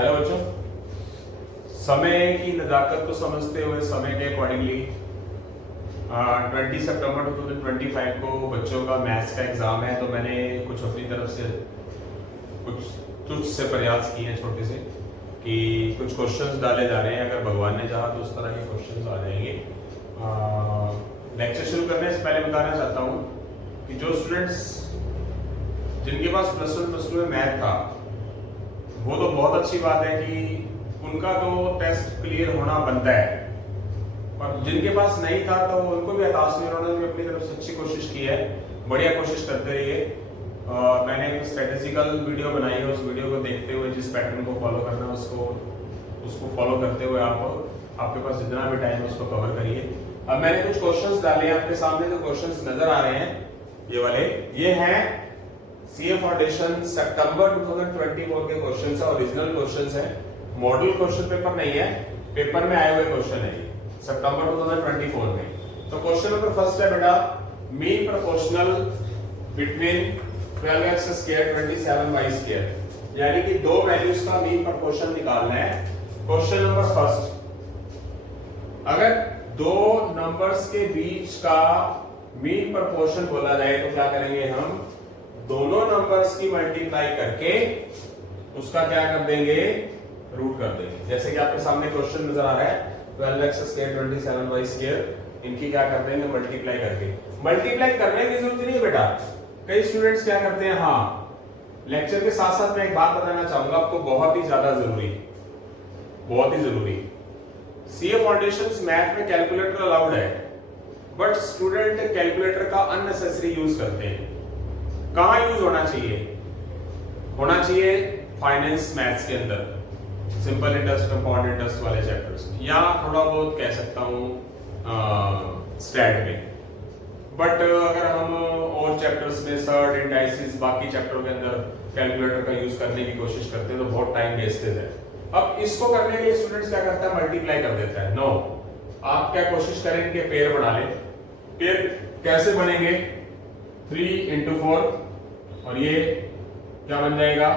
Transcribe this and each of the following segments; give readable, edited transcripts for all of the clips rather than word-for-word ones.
Hello बच्चों, समय की नज़ाकत को समझते हुए समय के अकॉर्डिंगली 20 सितंबर 2025 को बच्चों का मैथ्स का एग्ज़ाम है। तो मैंने कुछ अपनी तरफ से कुछ तुच्छ से प्रयास किए हैं, छोटे से, कि कुछ क्वेश्चंस डाले जा रहे हैं। अगर भगवान ने चाहा तो उस तरह के क्वेश्चंस आ जाएंगे। लेक्चर शुरू करने से पहले बताना चाहता हूँ कि जो स्टूडेंट्स जिनके पास +1 +2 में मैथ था, वो तो बहुत अच्छी बात है कि उनका तो टेस्ट क्लियर होना बनता है, और जिनके पास नहीं था तो उनको भी हताश नहीं होना। भी अपनी तरफ से अच्छी कोशिश की है, बढ़िया कोशिश करते रहिए। मैंने एक स्ट्रेटेजिकल वीडियो बनाई है, उस वीडियो को देखते हुए जिस पैटर्न को फॉलो करना है उसको फॉलो करते हुए आपके पास जितना भी टाइम है उसको कवर करिए। अब मैंने कुछ क्वेश्चंस डाले हैं आपके सामने। जो क्वेश्चंस नजर आ रहे हैं ये वाले, ये हैं सीए फाउंडेशन सितंबर 2024 के क्वेश्चंस है, ओरिजिनल क्वेश्चंस है, मॉडल क्वेश्चन पेपर नहीं है, पेपर में आए हुए क्वेश्चन है सितंबर 2024 में। तो क्वेश्चन नंबर फर्स्ट है बेटा, mean proportional between 12x square 27y square, यानी कि दो वैल्यूज का मीन प्रोपोर्शन निकालना है। क्वेश्चन नंबर फर्स्ट, अगर दो नंबर्स के बीच का मीन प्रोपोर्शन बोला जाए तो क्या करेंगे हम? दोनों नंबर्स की मल्टीप्लाई करके उसका क्या कर देंगे? रूट कर देंगे। जैसे कि आपके सामने क्वेश्चन नजर आ रहा है 12x स्क्वायर 27y स्क्वायर, इनकी क्या कर देंगे? मल्टीप्लाई करके। मल्टीप्लाई करने की जरूरत नहीं है बेटा। कई स्टूडेंट्स क्या करते हैं, हाँ, लेक्चर के साथ साथ मैं एक बात बताना चाहूंगा आपको, बहुत ही ज्यादा जरूरी, बहुत ही जरूरी। सीए फाउंडेशंस मैथ में कैलकुलेटर अलाउड है, बट स्टूडेंट कैलकुलेटर का अननेसेसरी यूज करते हैं। कहां यूज होना चाहिए? होना चाहिए फाइनेंस मैथ्स के अंदर, सिंपल इंटरेस्ट, कंपाउंड इंटरेस्ट वाले चैप्टर्स में, या थोड़ा बहुत कह सकता हूं स्टैट में। बट अगर हम और चैप्टर्स में सर्ट, इंडाइसिस, बाकी चैप्टरों के अंदर कैलकुलेटर का यूज करने की कोशिश करते हैं तो बहुत टाइम वेस्टेज है। अब इसको करने के लिए स्टूडेंट्स क्या करता है? मल्टीप्लाई कर देता है। नो, आप क्या कोशिश करें, इनके पेयर बना लें। पेयर कैसे बनेंगे? 3 × 4, और ये क्या बन जाएगा?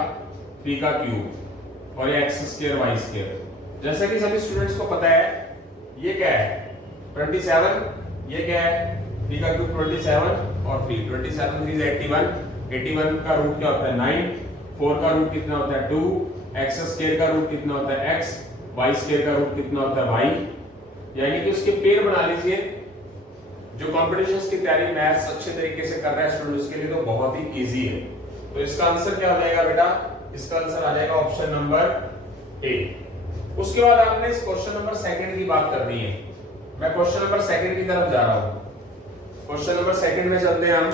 3 का क्यूब, और ये x² y²। जैसा कि सभी स्टूडेंट्स को पता है, ये क्या है? 27, ये क्या है? 3 का क्यूब 27 और 3, 27 3 is 81, 81 का रूट क्या होता है? 9, 4 का रूट कितना होता है? 2, x² का रूट कितना होता है? x, y² का रूट कितना होता है? y। यानी कि उसके पेयर बना लीजिए। जो कॉम्पिटिशन्स की तैयारी मैथ्स अच्छे तरीके से कर रहा है स्टूडेंट्स के लिए तो बहुत ही इजी है। तो इसका आंसर क्या हो जाएगा बेटा? इसका आंसर आ जाएगा ऑप्शन नंबर ए। उसके बाद आपने इस क्वेश्चन नंबर सेकंड की बात करनी है। मैं क्वेश्चन नंबर सेकंड की तरफ जा रहा हूं। क्वेश्चन नंबर सेकंड में चलते हैं हम।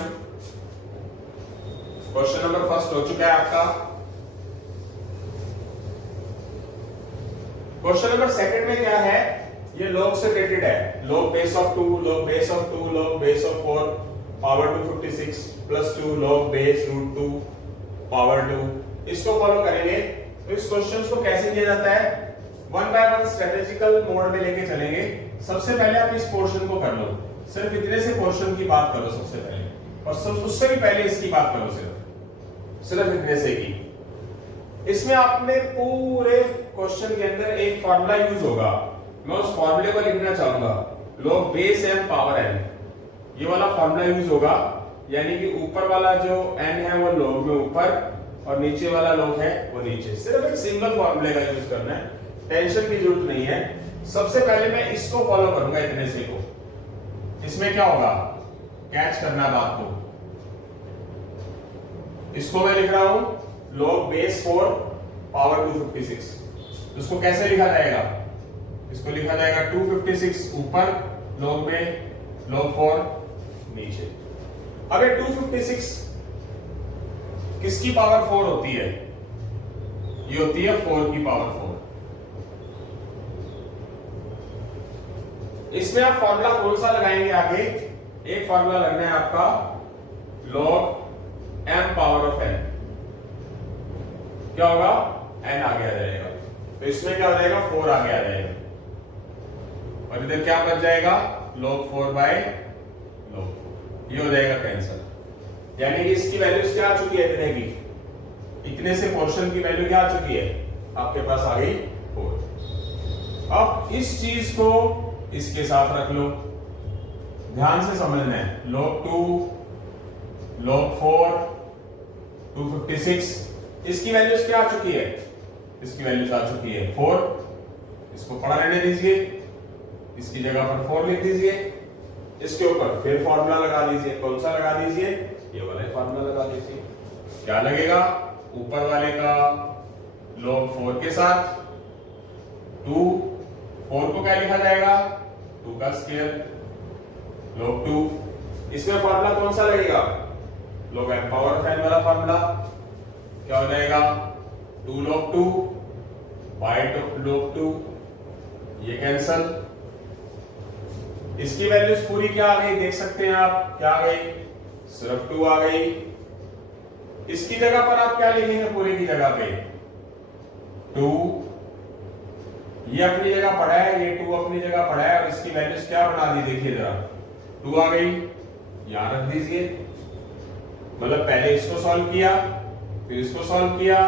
क्वेश्चन नंबर फर्स्ट हो चुका है आपका। क्वेश्चन नंबर सेकंड में क्या है? ये log से रिलेटेड है। log base of 2, log base of 2, log base of 4 power 256 plus 2 log base root 2 power 2। इसको फॉलो करेंगे। तो इस क्वेश्चन को कैसे किया जाता है? 1 by 1 स्ट्रेटेजिकल मोड में लेके चलेंगे। सबसे पहले आप इस पोर्शन को कर लो, सिर्फ इतने से पोर्शन की बात करो सबसे पहले, और उससे भी पहले इसकी बात करो, सिर्फ इतने से की। इसमें आपने पूरे क्वेश्चन के अंदर एक फॉर्मूला यूज होगा, मैं उस फॉर्मूले को लिखना चाहूंगा। log base m power n, ये वाला फॉर्मूला यूज होगा। यानी कि ऊपर वाला जो n है वो log में ऊपर, और नीचे वाला log है वो नीचे। सिर्फ एक सिंगल फॉर्मूले का यूज करना है, टेंशन की जरूरत नहीं है। सबसे पहले मैं इसको फॉलो करूंगा, इतने से को। इसमें क्या होगा? कैच करना बात को। इसको मैं लिख रहा हूं log base 4 power 256। इसको कैसे लिखा जाएगा? इसको लिखा जाएगा 256 ऊपर, log में log 4 नीचे। अब ये 256 किसकी पावर 4 होती है? ये होती है 4 की पावर 4। इसमें आप फॉर्मूला कौन सा लगाएंगे आगे? एक फॉर्मूला लगना है आपका log m power of n। क्या होगा? n आगे आ जाएगा, तो इसमें क्या हो जाएगा? 4 आगे आ जाएगा, और इधर क्या बच जाएगा? log 4 by log 4। ये हो जाएगा कैंसिल। यानी कि इसकी वैल्यूज क्या आ चुकी है? इतने की, इतने से पोर्शन की वैल्यू क्या आ चुकी है? आपके पास आ गई 4। अब इस चीज को इसके साथ रख लो, ध्यान से समझना है। log 2 log 4 256, इसकी वैल्यूज क्या आ चुकी है? इसकी वैल्यूज आ चुकी है 4। इसको पढ़ा रहने दीजिए, इसकी जगह पर 4 लिख दीजिए, इसके ऊपर फिर फॉर्मूला लगा दीजिए। कौन सा लगा दीजिए? ये वाला फॉर्मूला लगा दीजिए। क्या लगेगा? ऊपर वाले का log 4 के साथ 2, 4 को क्या लिखा जाएगा? 2 का स्क्वायर log 2। इसमें फॉर्मूला कौन सा लगेगा? log m power of n वाला फॉर्मूला। क्या हो जाएगा? 2 log 2 बाय log 2, ये कैंसल। इसकी वैल्यूज पूरी क्या आ गई देख सकते हैं आप, क्या आ गई? सिर्फ 2 आ गई। इसकी जगह पर आप क्या लिखेंगे? पूरे की जगह पे 2, ये अपनी जगह पड़ा है, ये 2 अपनी जगह पड़ा है, और इसकी वैल्यूज क्या बना दी देखिए जरा, 2 आ गई, यहां रख दीजिए। मतलब पहले इसको सॉल्व किया, फिर इसको सॉल्व किया,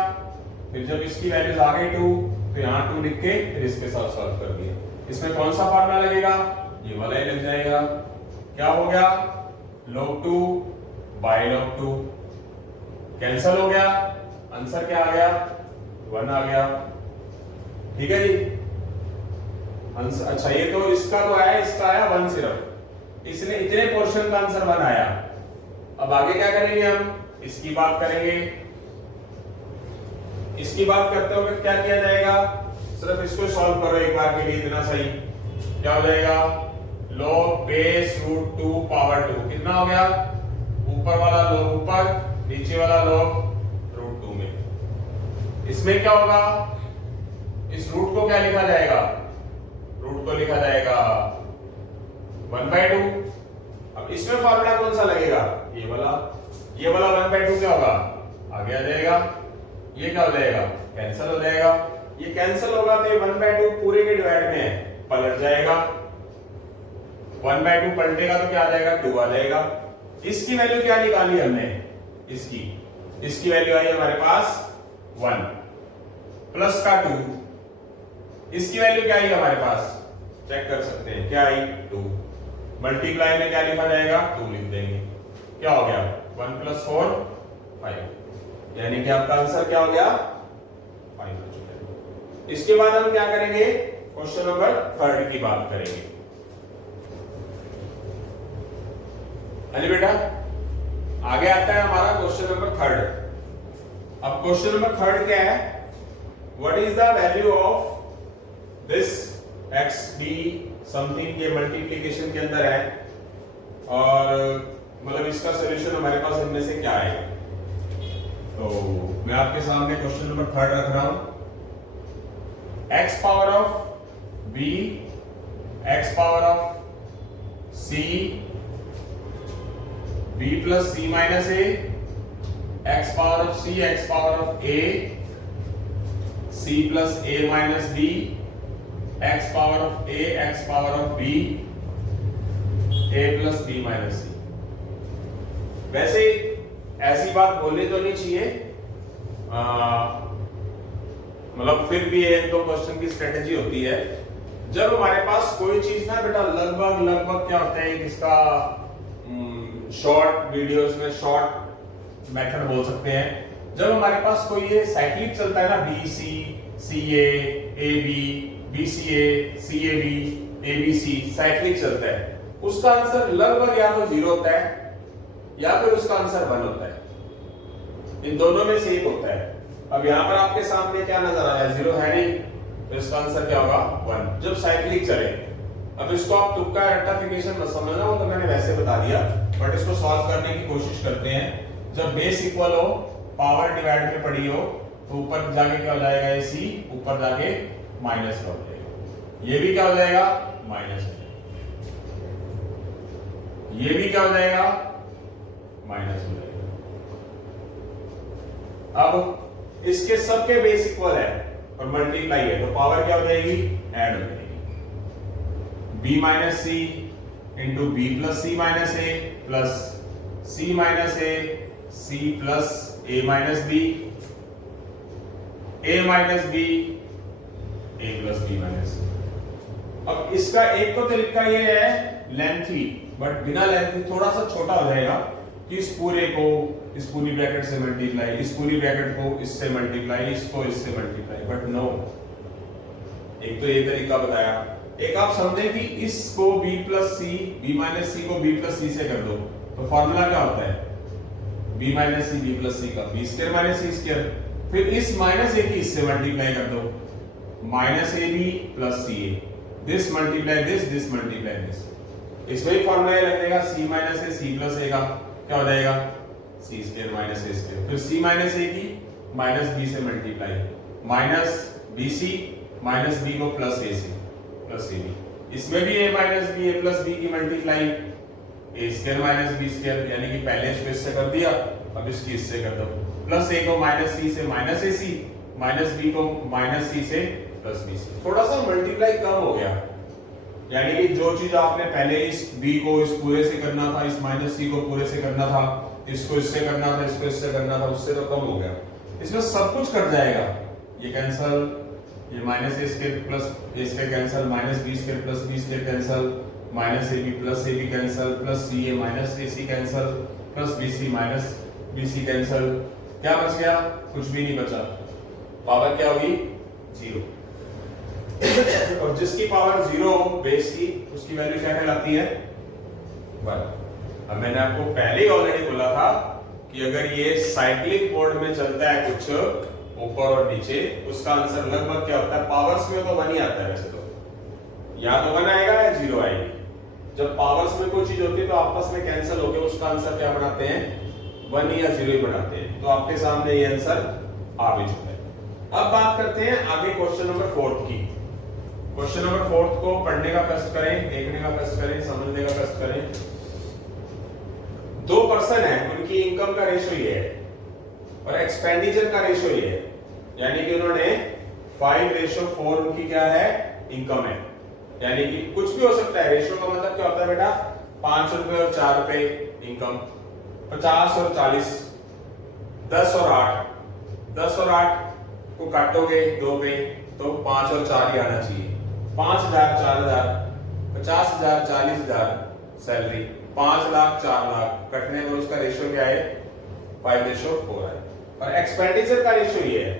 फिर जब इसकी वैल्यूज आ गई 2 तो यहां 2 लिख के फिर इसके साथ सॉल्व कर दिया। इसमें कौन सा फार्मूला लगेगा? ये वाला ही लग जाएगा। क्या हो गया? log 2 बाय log 2 कैंसल हो गया, आंसर क्या आ गया? 1 आ गया। ठीक है जी। अच्छा, ये तो इसका तो आया, इसका आया 1 सिर्फ, इसलिए इतने पोर्शन का आंसर 1 आया। अब आगे क्या करेंगे? हम इसकी बात करेंगे। इसकी बात करते हुए क्या किया जाएगा? सिर्फ इसको सॉल्व करो एक बार के लिए, इतना सही। क्या हो जाएगा? log बेस रूट 2 पावर 2 कितना हो गया? ऊपर वाला log ऊपर, नीचे वाला log रूट 2 में। इसमें क्या होगा? इस रूट को क्या लिखा जाएगा? रूट को लिखा जाएगा 1/2। अब इसमें फॉर्मूला कौन सा लगेगा? ये वाला। ये वाला 1/2 क्या होगा? आगे आ जाएगा। ये क्या हो जाएगा? कैंसिल हो जाएगा। ये कैंसिल होगा तो ये 1/2 पूरे के डिवाइड में पलट जाएगा। 1/2 पलटेगा तो क्या आ जाएगा? 2 आ जाएगा। इसकी वैल्यू क्या निकाली हमने? इसकी वैल्यू आई हमारे पास 1 प्लस का 2। इसकी वैल्यू क्या आई हमारे पास? चेक कर सकते हैं, क्या आई? 2। मल्टीप्लाई में क्या लिखा जाएगा? 2 लिख देंगे। क्या हो गया? 1 + 4 5, यानी कि आपका आंसर क्या हो गया? 5 हो चुका है। इसके बाद हम क्या करेंगे? क्वेश्चन नंबर 3 की बात करेंगे। अली बेटा, आगे आता है हमारा क्वेश्चन नंबर 3। अब क्वेश्चन नंबर 3 क्या है? What is the value of this x D something, के मल्टीप्लीकेशन के अंदर है, और मतलब इसका सॉल्यूशन हमारे पास इनमें से क्या आएगा? तो मैं आपके सामने क्वेश्चन नंबर 3 रख रहा हूं। x power of b, x power of c, b plus c minus a, x power of c, x power of a, c plus a minus b, x power of a, x power of b, a plus b minus c। वैसे ऐसी बात बोलनी तो नहीं चाहिए, मतलब फिर भी एक दो क्वेश्चन की स्ट्रेटेजी होती है। जब हमारे पास कोई चीज ना बेटा लगभग क्या होता है, इसका शॉर्ट वीडियोस में शॉर्ट मेथड बोल सकते हैं। जब हमारे पास कोई ये साइक्लिक चलता है ना, B C C A B, B C A B C, cyclic चलता है, उसका आंसर लगभग या तो 0 होता है या फिर उसका आंसर 1 होता है। इन दोनों में से एक होता है। अब यहां पर आपके सामने क्या नजर आ रहा है? 0 है नहीं, तो इसका आंसर क्या होगा? 1, जब साइक्लिक चले। अब इसको आप तुक्का रेक्टिफिकेशन मत समझना, वो तो मैंने वैसे बता दिया, बट इसको सॉल्व करने की कोशिश करते हैं। जब बेस इक्वल हो, पावर डिवाइड में पड़ी हो, तो ऊपर जाके क्या हो जाएगा? ये सी ऊपर जाके माइनस हो जाएगा। ये भी क्या हो जाएगा? माइनस हो जाएगा। ये भी क्या हो जाएगा? माइनस हो जाएगा। अब इसके सबके बेस इक्वल है और मल्टीप्लाई है, तो पावर क्या हो जाएगी? ऐड हो जाएगी। b minus C into B plus C minus A plus C minus A C plus A minus B. a minus B a plus B minus. अब इसका एक तो तरीका ये है लेंथी, बट बिना लेंथी थोड़ा सा छोटा हो जाएगा कि इस पूरे को इस पूरी ब्रैकेट से मल्टीप्लाई, इस पूरी ब्रैकेट को इससे मल्टीप्लाई, इसको इससे मल्टीप्लाई, बट नो। एक तो ये तरीका बताया, एक आप समझे कि इसको b प्लस सी, b माइनस सी को b प्लस सी से कर दो, तो फॉर्मूला क्या होता है b minus C b plus C का b square minus C square, फिर इस माइनस ए की इससे मल्टीप्लाई कर दो, minus A B plus C A, this multiply this multiply this, इसमें ही फॉर्मूला ये लग जाएगा c minus A C plus A का क्या हो जाएगा C square minus A square, फिर c माइनस ए की माइनस बी से multiply, minus B C minus B को प्लस ए से प्लस ए बी, इसमें भी a minus B A plus B की multiply A square minus B square, यानी कि पहले इसको इससे कर दिया, अब इसकी इससे कर दो, प्लस ए को माइनस सी से minus A C, minus B को माइनस सी से प्लस बी सी, थोड़ा सा मल्टीप्लाई कम हो गया, यानी कि जो चीज आपने पहले इस b को इस पूरे से करना था, इस माइनस सी को पूरे से करना था, इसको इससे करना था, इसको इससे करना था, उससे तो कम हो गया, इसमें सब कुछ कट जाएगा, ये कैंसल, ये minus A square plus A square cancel, minus B square plus B square cancel, minus A B plus A B cancel, plus C A minus A C cancel, plus B C minus B C cancel, क्या बच गया, कुछ भी नहीं बचा, power क्या हुई 0। और जिसकी पावर 0 हो बेस की, उसकी वैल्यू क्या कहलाती है 1। अब मैंने आपको पहले ही ऑलरेडी बोला था कि अगर ये साइक्लिक मोड में चलता है कुछ ऊपर और नीचे, उसका आंसर लगभग क्या होता है, पावर्स में तो 1 ही आता है, वैसे तो या तो 1 आएगा या 0 आएगी। जब पावर्स में कोई चीज होती है तो आपस में कैंसिल होकर उसका आंसर क्या बनाते हैं 1 या 0 ही बनाते हैं, तो आपके सामने ये आंसर आ भी चुका है। अब बात करते हैं आगे क्वेश्चन नंबर 4 की। क्वेश्चन नंबर 4 को पढ़ने का कष्ट करें, देखने का कष्ट करें, समझने का कष्ट करें। 2 पर्सन है, उनकी इनकम का रेशियो ये है और एक्सपेंडिचर का रेशियो ये है, यानी कि उन्होंने 5:4 उनकी क्या है इनकम है, यानी कि कुछ भी हो सकता है। रेशियो का मतलब क्या होता है बेटा, 5 रुपए और 4 रुपए इनकम, 50 और 40, 10 और 8, 10 और 8 को काटोगे 2 पे तो 5 और 4 ही आना चाहिए, 5,000 4,000 50,000 40,000 सैलरी, 5 लाख 4 लाख कटने में उसका रेशियो क्या है 5:4 है, और एक्सपेंडिचर का रेशियो ये है।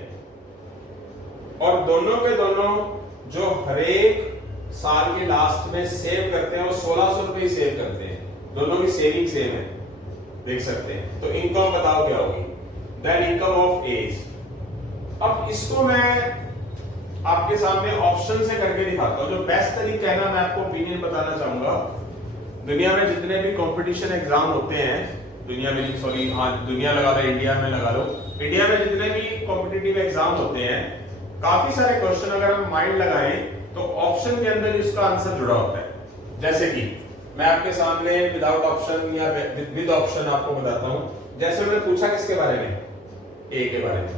और दोनों के दोनों जो हर एक साल के लास्ट में सेव करते हैं वो 1600 रुपए ही सेव करते हैं, दोनों की सेविंग सेम है, देख सकते हैं। तो इनकम बताओ क्या होगी, देन इनकम ऑफ एज। अब इसको मैं आपके सामने ऑप्शन से करके दिखाता हूं, जो बेस्ट तरीका है ना, मैं आपको ओपिनियन बताना चाहूंगा। दुनिया में जितने भी कंपटीशन एग्जाम होते हैं, दुनिया में सॉरी हाँ दुनिया लगा लो, इंडिया में लगा लो, इंडिया में जितने भी कॉम्पिटिटिव एग्जाम होते हैं, काफी सारे क्वेश्चन अगर हम माइंड लगाएं तो ऑप्शन के अंदर इसका आंसर जुड़ा होता है। जैसे कि मैं आपके सामने विदाउट ऑप्शन या विद ऑप्शन आपको बताता हूं। जैसे मैंने पूछा किसके बारे में, ए के बारे में।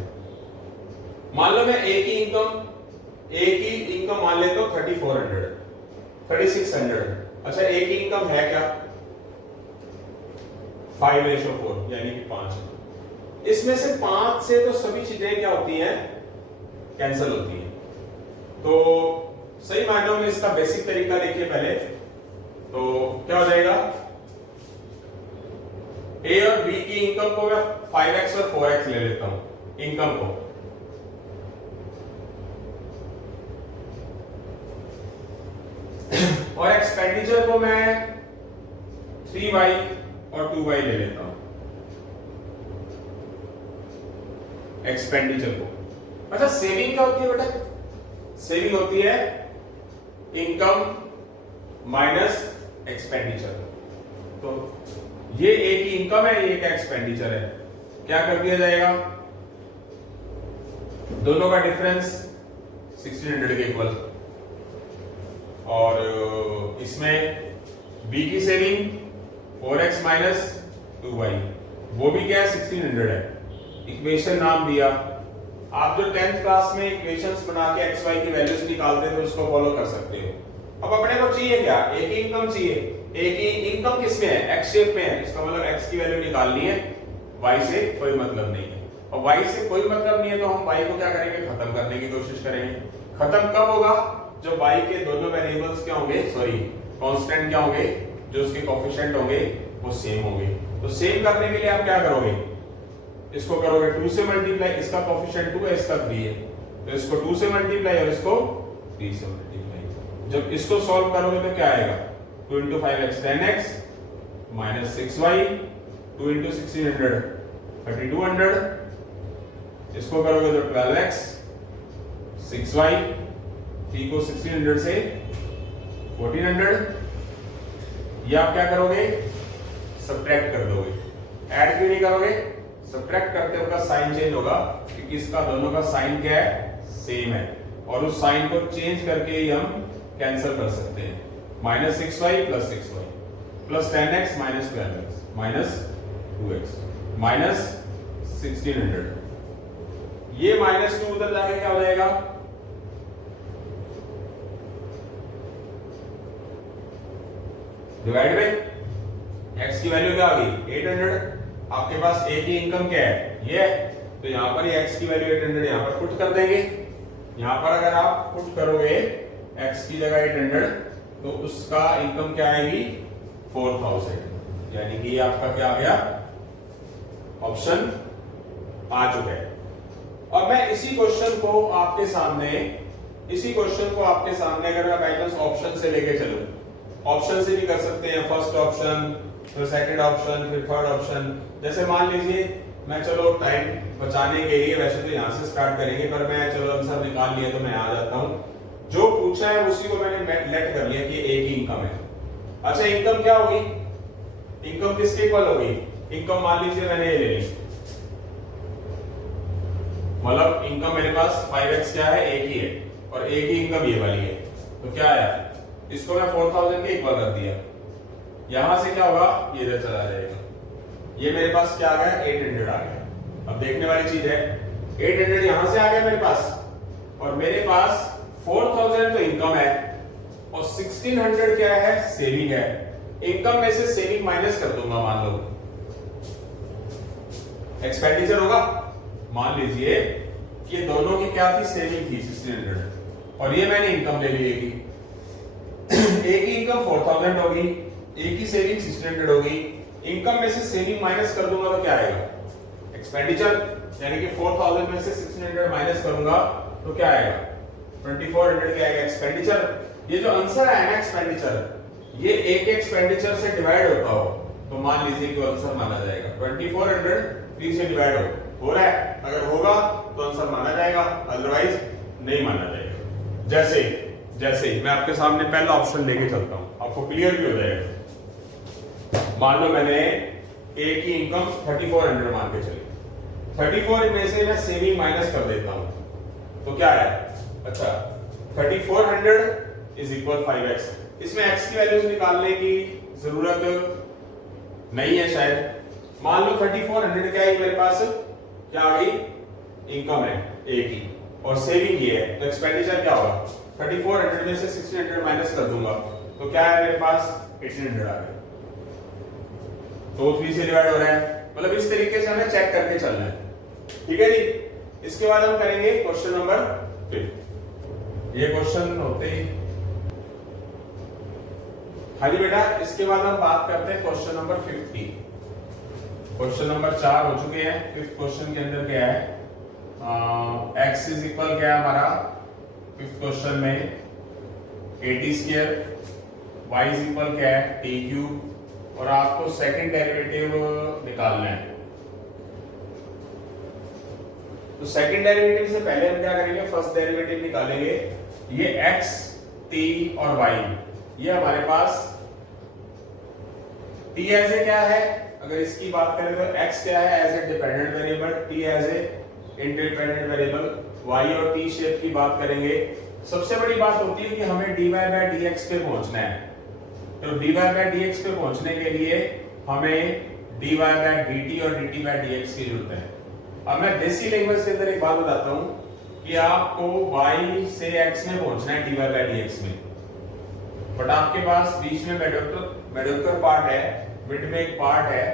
मान लो मैं ए की इनकम मान लेता हूं 3400 3600। अच्छा ए की इनकम है क्या 5:4 यानी कि 5। इसमें से 5 से तो सभी चीजें क्या होती हैं कैंसिल होती हैं। तो सही मायनों में इसका बेसिक तरीका देखिए पहले, तो क्या हो जाएगा, ए और बी की इनकम को मैं 5x और 4x ले लेता हूं इनकम को, और एक्सपेंडिचर को मैं 3y और 2y ले लेता हूं एक्सपेंडिचर को। अच्छा सेविंग क्या होती है बेटा, सेविंग होती है इनकम माइनस एक्सपेंडिचर। तो ये ए की इनकम है, ये का एक्सपेंडिचर है, क्या कर दिया जाएगा, दोनों का डिफरेंस 1600 के इक्वल, और इसमें बी की सेविंग 4x माइनस 2y, वो भी क्या है 1600 है। इक्वेशन नाम दिया, आप जो 10th क्लास में इक्वेशंस बना के x y की वैल्यूज निकालते थे उसको फॉलो कर सकते हो। अब अपने को चाहिए क्या, ए की इनकम चाहिए। ए की इनकम किसमें है, x शेप में है, इसका मतलब x की वैल्यू निकालनी है, y से कोई मतलब नहीं है। और y से कोई मतलब नहीं है तो हम y को क्या करेंगे, खत्म करने की कोशिश करेंगे। खत्म कब होगा, जब y के दोनों वेरिएबल्स क्या होंगे, सॉरी कांस्टेंट क्या होंगे, जो उसके कोएफिशिएंट होंगे वो सेम होंगे। तो सेम करने के लिए आप क्या करोगे, इसको करोगे 2 से मल्टीप्लाई, इसका कोएफिशिएंट 2 है, इसका 3 है, तो इसको 2 से मल्टीप्लाई और इसको 3 से मल्टीप्लाई। जब इसको सॉल्व करोगे तो क्या आएगा, 2 × 5x 10x माइनस 6y, 2 × 1600 3200, इसको करोगे तो 12x 6y, 3 को 1600 से 1400। ये आप क्या करोगे, सब्ट्रैक्ट कर दोगे। ऐड क्यों नहीं करोगे, सब्ट्रैक्ट करते हो का साइन चेंज होगा, क्योंकि इसका दोनों का साइन क्या है, सेम है, और उस साइन को चेंज करके ही हम कैंसिल कर सकते हैं। Minus 6y plus 6y plus 10x minus 12x minus 2x minus 1600। ये माइनस 2 उधर जाके क्या हो जाएगा, डिवाइड में x की वैल्यू क्या आ गई 800। आपके पास एक ही इनकम क्या है, ये है, तो यहां पर ये x की वैल्यू 800 यहां पर पुट कर देंगे। यहां पर अगर आप पुट करोगे x की जगह 800 तो उसका इनकम क्या आएगी 4000, यानी कि आपका क्या आ गया, ऑप्शन आ चुका है। और मैं इसी क्वेश्चन को आपके सामने अगर मैं बाय चांस ऑप्शन से लेके चलूं, ऑप्शन से भी कर सकते हैं, फर्स्ट ऑप्शन फिर सेकंड ऑप्शन फिर थर्ड ऑप्शन। जैसे मान लीजिए मैं, चलो टाइम बचाने के लिए वैसे तो यहां से स्टार्ट करेंगे, पर मैं चलो आंसर निकाल लिया तो मैं आ जाता हूं। जो पूछा है उसी को मैंने लेट कर लिया कि एक ही इनकम है। अच्छा, इनकम क्या होगी, इनकम किसके इक्वल होगी, इनकम मान लीजिए मैंने ये ले ली, मतलब इनकम मेरे पास 5x क्या है, एक ही है, और एक ही इनकम ये वाली है, तो क्या आया, इसको मैं 4000 के इक्वल कर दिया। यहां से क्या होगा, ये इधर चला जाएगा, ये मेरे पास क्या आ गया 800 आ गया। अब देखने वाली चीज है, 800 यहां से आ गया मेरे पास, और मेरे पास 4000 तो इनकम है और 1600 क्या है, सेविंग है। इनकम में से सेविंग माइनस कर दूंगा, मान लो एक्सपेंडिचर होगा। मान लीजिए ये दोनों की क्या थी, सेविंग थी 1600, और ये मैंने इनकम ले ली एक ही इनकम 4000 होगी, एक ही सेविंग 1600 होगी। इनकम में से सेविंग माइनस कर दूंगा तो क्या आएगा, एक्सपेंडिचर, यानी कि 4000 में से 1600 माइनस करूंगा तो क्या आएगा 2400 क्या आएगा, एक्सपेंडिचर। ये जो आंसर है ना एक्सपेंडिचर, ये एक एक्सपेंडिचर से डिवाइड होता हो तो मान लीजिए कि आंसर माना जाएगा। 2400 3 से डिवाइड हो रहा है, अगर होगा तो आंसर माना जाएगा, अदरवाइज नहीं माना जाएगा। जैसे मैं आपके सामने पहला ऑप्शन लेके चलता हूं, आपको क्लियर भी हो जाएगा। मान लो मैंने एक ही इनकम 3400 मान के चली, 34 में से मैं सेविंग माइनस कर देता हूं तो क्या है, अच्छा 3400 इज इक्वल 5x। इसमें x की वैल्यूज निकालने की जरूरत नहीं है शायद। मान लो 3400 क्या है मेरे पास, क्या आ गई, इनकम है एक ही और सेविंग ये है, तो एक्सपेंडिचर क्या होगा, 3400 में से 1600 माइनस कर दूंगा तो क्या है मेरे पास 1800 आ गया, तो 3 से डिवाइड हो रहा है। मतलब इस तरीके से हमें चेक करके चलना है, ठीक है जी। इसके बाद हम करेंगे क्वेश्चन नंबर 5। ये क्वेश्चन होते ही हाँ जी बेटा, इसके बाद हम बात करते हैं क्वेश्चन नंबर 50। क्वेश्चन नंबर 4 हो चुके हैं। 5th क्वेश्चन के अंदर क्या है, x इज इक्वल क्या है हमारा 5th क्वेश्चन में at², y इज इक्वल क्या है t³ और आपको सेकंड डेरिवेटिव निकालना है। तो सेकंड डेरिवेटिव से पहले हम क्या करेंगे, फर्स्ट डेरिवेटिव निकालेंगे। ये x, t और y, ये हमारे पास t एज ए क्या है, अगर इसकी बात करें तो x क्या है as a dependent variable, t as a independent variable. y और t शेप की बात करेंगे। सबसे बड़ी बात होती है कि हमें dy बाय dx पे पहुंचना है, तो dy बाय dx पे पहुंचने के लिए हमें dy बाय dt और dt बाय dx की जरूरत है। अब मैं देसी लैंग्वेज के अंदर एक बात बताता हूं कि आपको y से x में पहुंचना है dy बाय dx में, बट आपके पास बीच में मेडियोकर पार्ट है, मिड में एक पार्ट है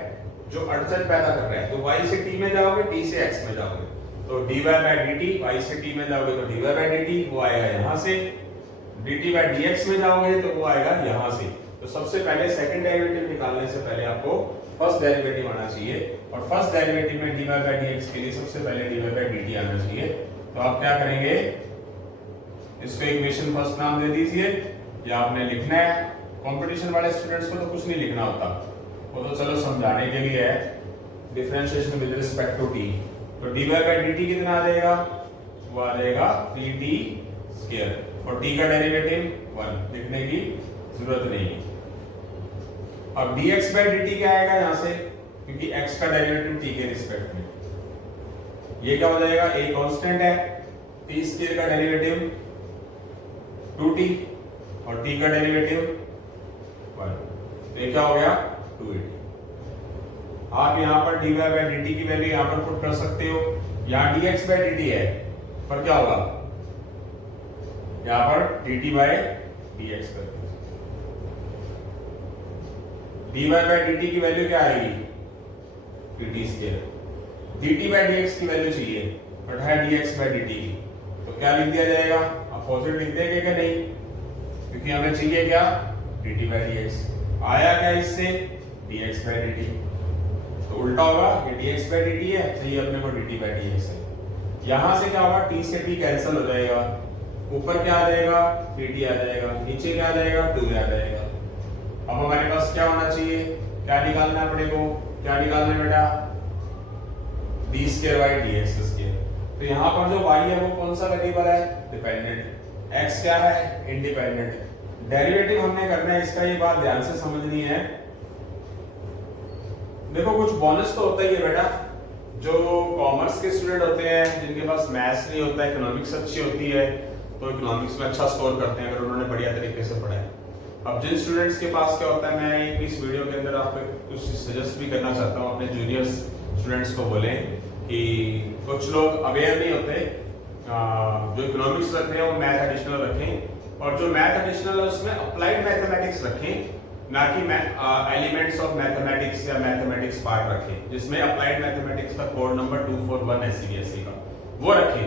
जो अड़चन पैदा कर रहा है। तो y से t में जाओगे, t से x में जाओगे, तो dy by dt, y से t में जाओगे तो dy by dt, वो आएगा यहाँ से। dt by dx में जाओगे तो वो आएगा यहाँ से। तो सबसे पहले सेकंड डेरिवेटिव निकालने से पहले आपको फर्स्ट डेरिवेटिव आना चाहिए, और फर्स्ट डेरिवेटिव में dy by dx के लिए सबसे पहले dy by dt आना चाहिए। तो आप क्या करेंगे, इसको इक्वेशन फर्स्ट नाम दे दीजिए, या आपने लिखना है। कंपटीशन वाले स्टूडेंट्स को तो कुछ नहीं लिखना होता, वो तो चलो समझाने के लिए है, differentiation with respect to t। तो dy by dt कितना आ जाएगा, वो आ जाएगा 3t स्क्वायर, और t का डेरिवेटिव 1 लिखने की जरूरत नहीं है। अब dx by dt क्या आएगा यहाँ से, क्योंकि x का डेरिवेटिव t के रिस्पेक्ट में, ये क्या हो जाएगा, a कांस्टेंट है, t स्क्वायर का डेरिवेटिव 2t और t का डेरिवेटिव 1, तो ये क्या हो गया 2at। आप यहाँ पर dy by dt की वैल्यू यहाँ पर पुट कर सकते हो, यहाँ dx by dt है, पर क्या होगा, यहाँ पर dt by dx कर dy by dt की वैल्यू क्या आएगी, dt square. dt by dx की वैल्यू चाहिए, बट है dx by dt की, तो क्या लिख दिया जाएगा, अपोजिट लिख देंगे क्या, नहीं, क्योंकि हमें चाहिए क्या, dt by dx। आया क्या इससे, dx by dt, तो उल्टा होगा, ये dx by dt है, चाहिए अपने को dt by dx है। यहां से क्या होगा, t से t कैंसिल हो जाएगा, ऊपर क्या आ जाएगा, dt आ जाएगा, नीचे क्या आ जाएगा, 2 आ जाएगा। अब हमारे पास क्या होना चाहिए, क्या निकालना है अपने को, क्या निकालना है बेटा, d square by dx square. तो यहाँ पर जो y है वो कौन सा वेरिएबल है, डिपेंडेंट, x क्या है, इंडिपेंडेंट। डेरिवेटिव हमने करना है इसका, ये बात ध्यान से समझनी है। देखो कुछ बोनस तो होता ही है बेटा, जो कॉमर्स के स्टूडेंट होते हैं, जिनके पास मैथ्स नहीं होता, इकोनॉमिक्स अच्छी होती है, तो इकोनॉमिक्स में अच्छा स्कोर करते हैं अगर उन्होंने बढ़िया तरीके से पढ़ा है। अब जिन स्टूडेंट्स के पास क्या होता है, मैं इस वीडियो के अंदर आपको कुछ सजेस्ट भी करना चाहता हूँ, अपने जूनियर स्टूडेंट्स को बोलें कि कुछ लोग अवेयर नहीं होते, जो इकोनॉमिक्स रख रहे हैं वो मैथ एडिशनल रखें, और जो मैथ एडिशनल है उसमें अप्लाइड मैथमेटिक्स रखें, ना कि एलिमेंट्स ऑफ मैथमेटिक्स या मैथमेटिक्स पार्ट रखें, जिसमें अप्लाइड मैथमेटिक्स का कोड नंबर 241 है सीबीएसई का, वो रखें,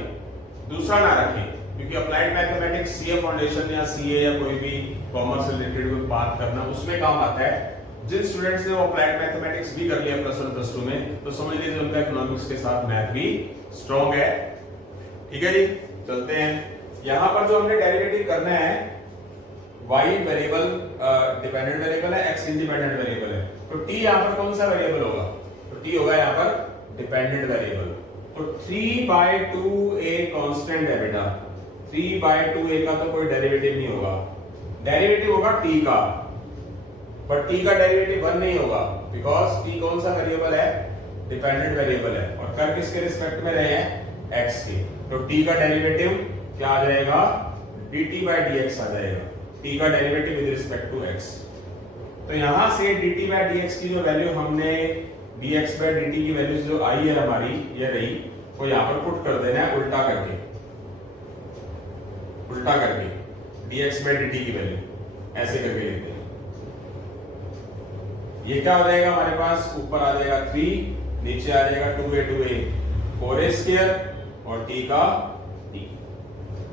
दूसरा ना रखें, क्योंकि अप्लाइड मैथमेटिक्स सीए फाउंडेशन या सीए या कोई भी कॉमर्स रिलेटेड कोई बात करना उसमें काम आता है। जिन स्टूडेंट्स ने वो अप्लाइड मैथमेटिक्स भी कर लिया +1 +2 में, तो समझ लीजिए उनका इकोनॉमिक्स के साथ मैथ भी स्ट्रॉन्ग है। ठीक है जी, चलते हैं। यहाँ पर जो हमने डेरिवेटिव करना है, y वेरिएबल डिपेंडेंट वेरिएबल है, x इंडिपेंडेंट वेरिएबल है, तो t यहाँ पर कौन सा वेरिएबल होगा, तो t होगा यहाँ पर डिपेंडेंट वेरिएबल। तो 3/2a कांस्टेंट है बेटा, 3/2a का तो कोई डेरिवेटिव नहीं होगा, डेरिवेटिव होगा t का, पर t का डेरिवेटिव 1 नहीं होगा, बिकॉज t कौन सा वेरिएबल है, डिपेंडेंट वेरिएबल है, और कर किसके रिस्पेक्ट में रहे हैं, x के। तो t का डेरिवेटिव क्या आ जाएगा, dt by dx आ जाएगा, t का derivative with respect to x। तो यहां से dt by dx की जो वैल्यू हमने dx by dt की वैल्यू जो आई है हमारी, ये रही, वो यहां पर पुट कर देना है उल्टा करके, उल्टा करके dx by dt की वैल्यू ऐसे करके लिख देंगे। ये क्या हो जाएगा हमारे पास, ऊपर आ जाएगा 3, नीचे आ जाएगा 2a 4a स्क्वायर और t का t।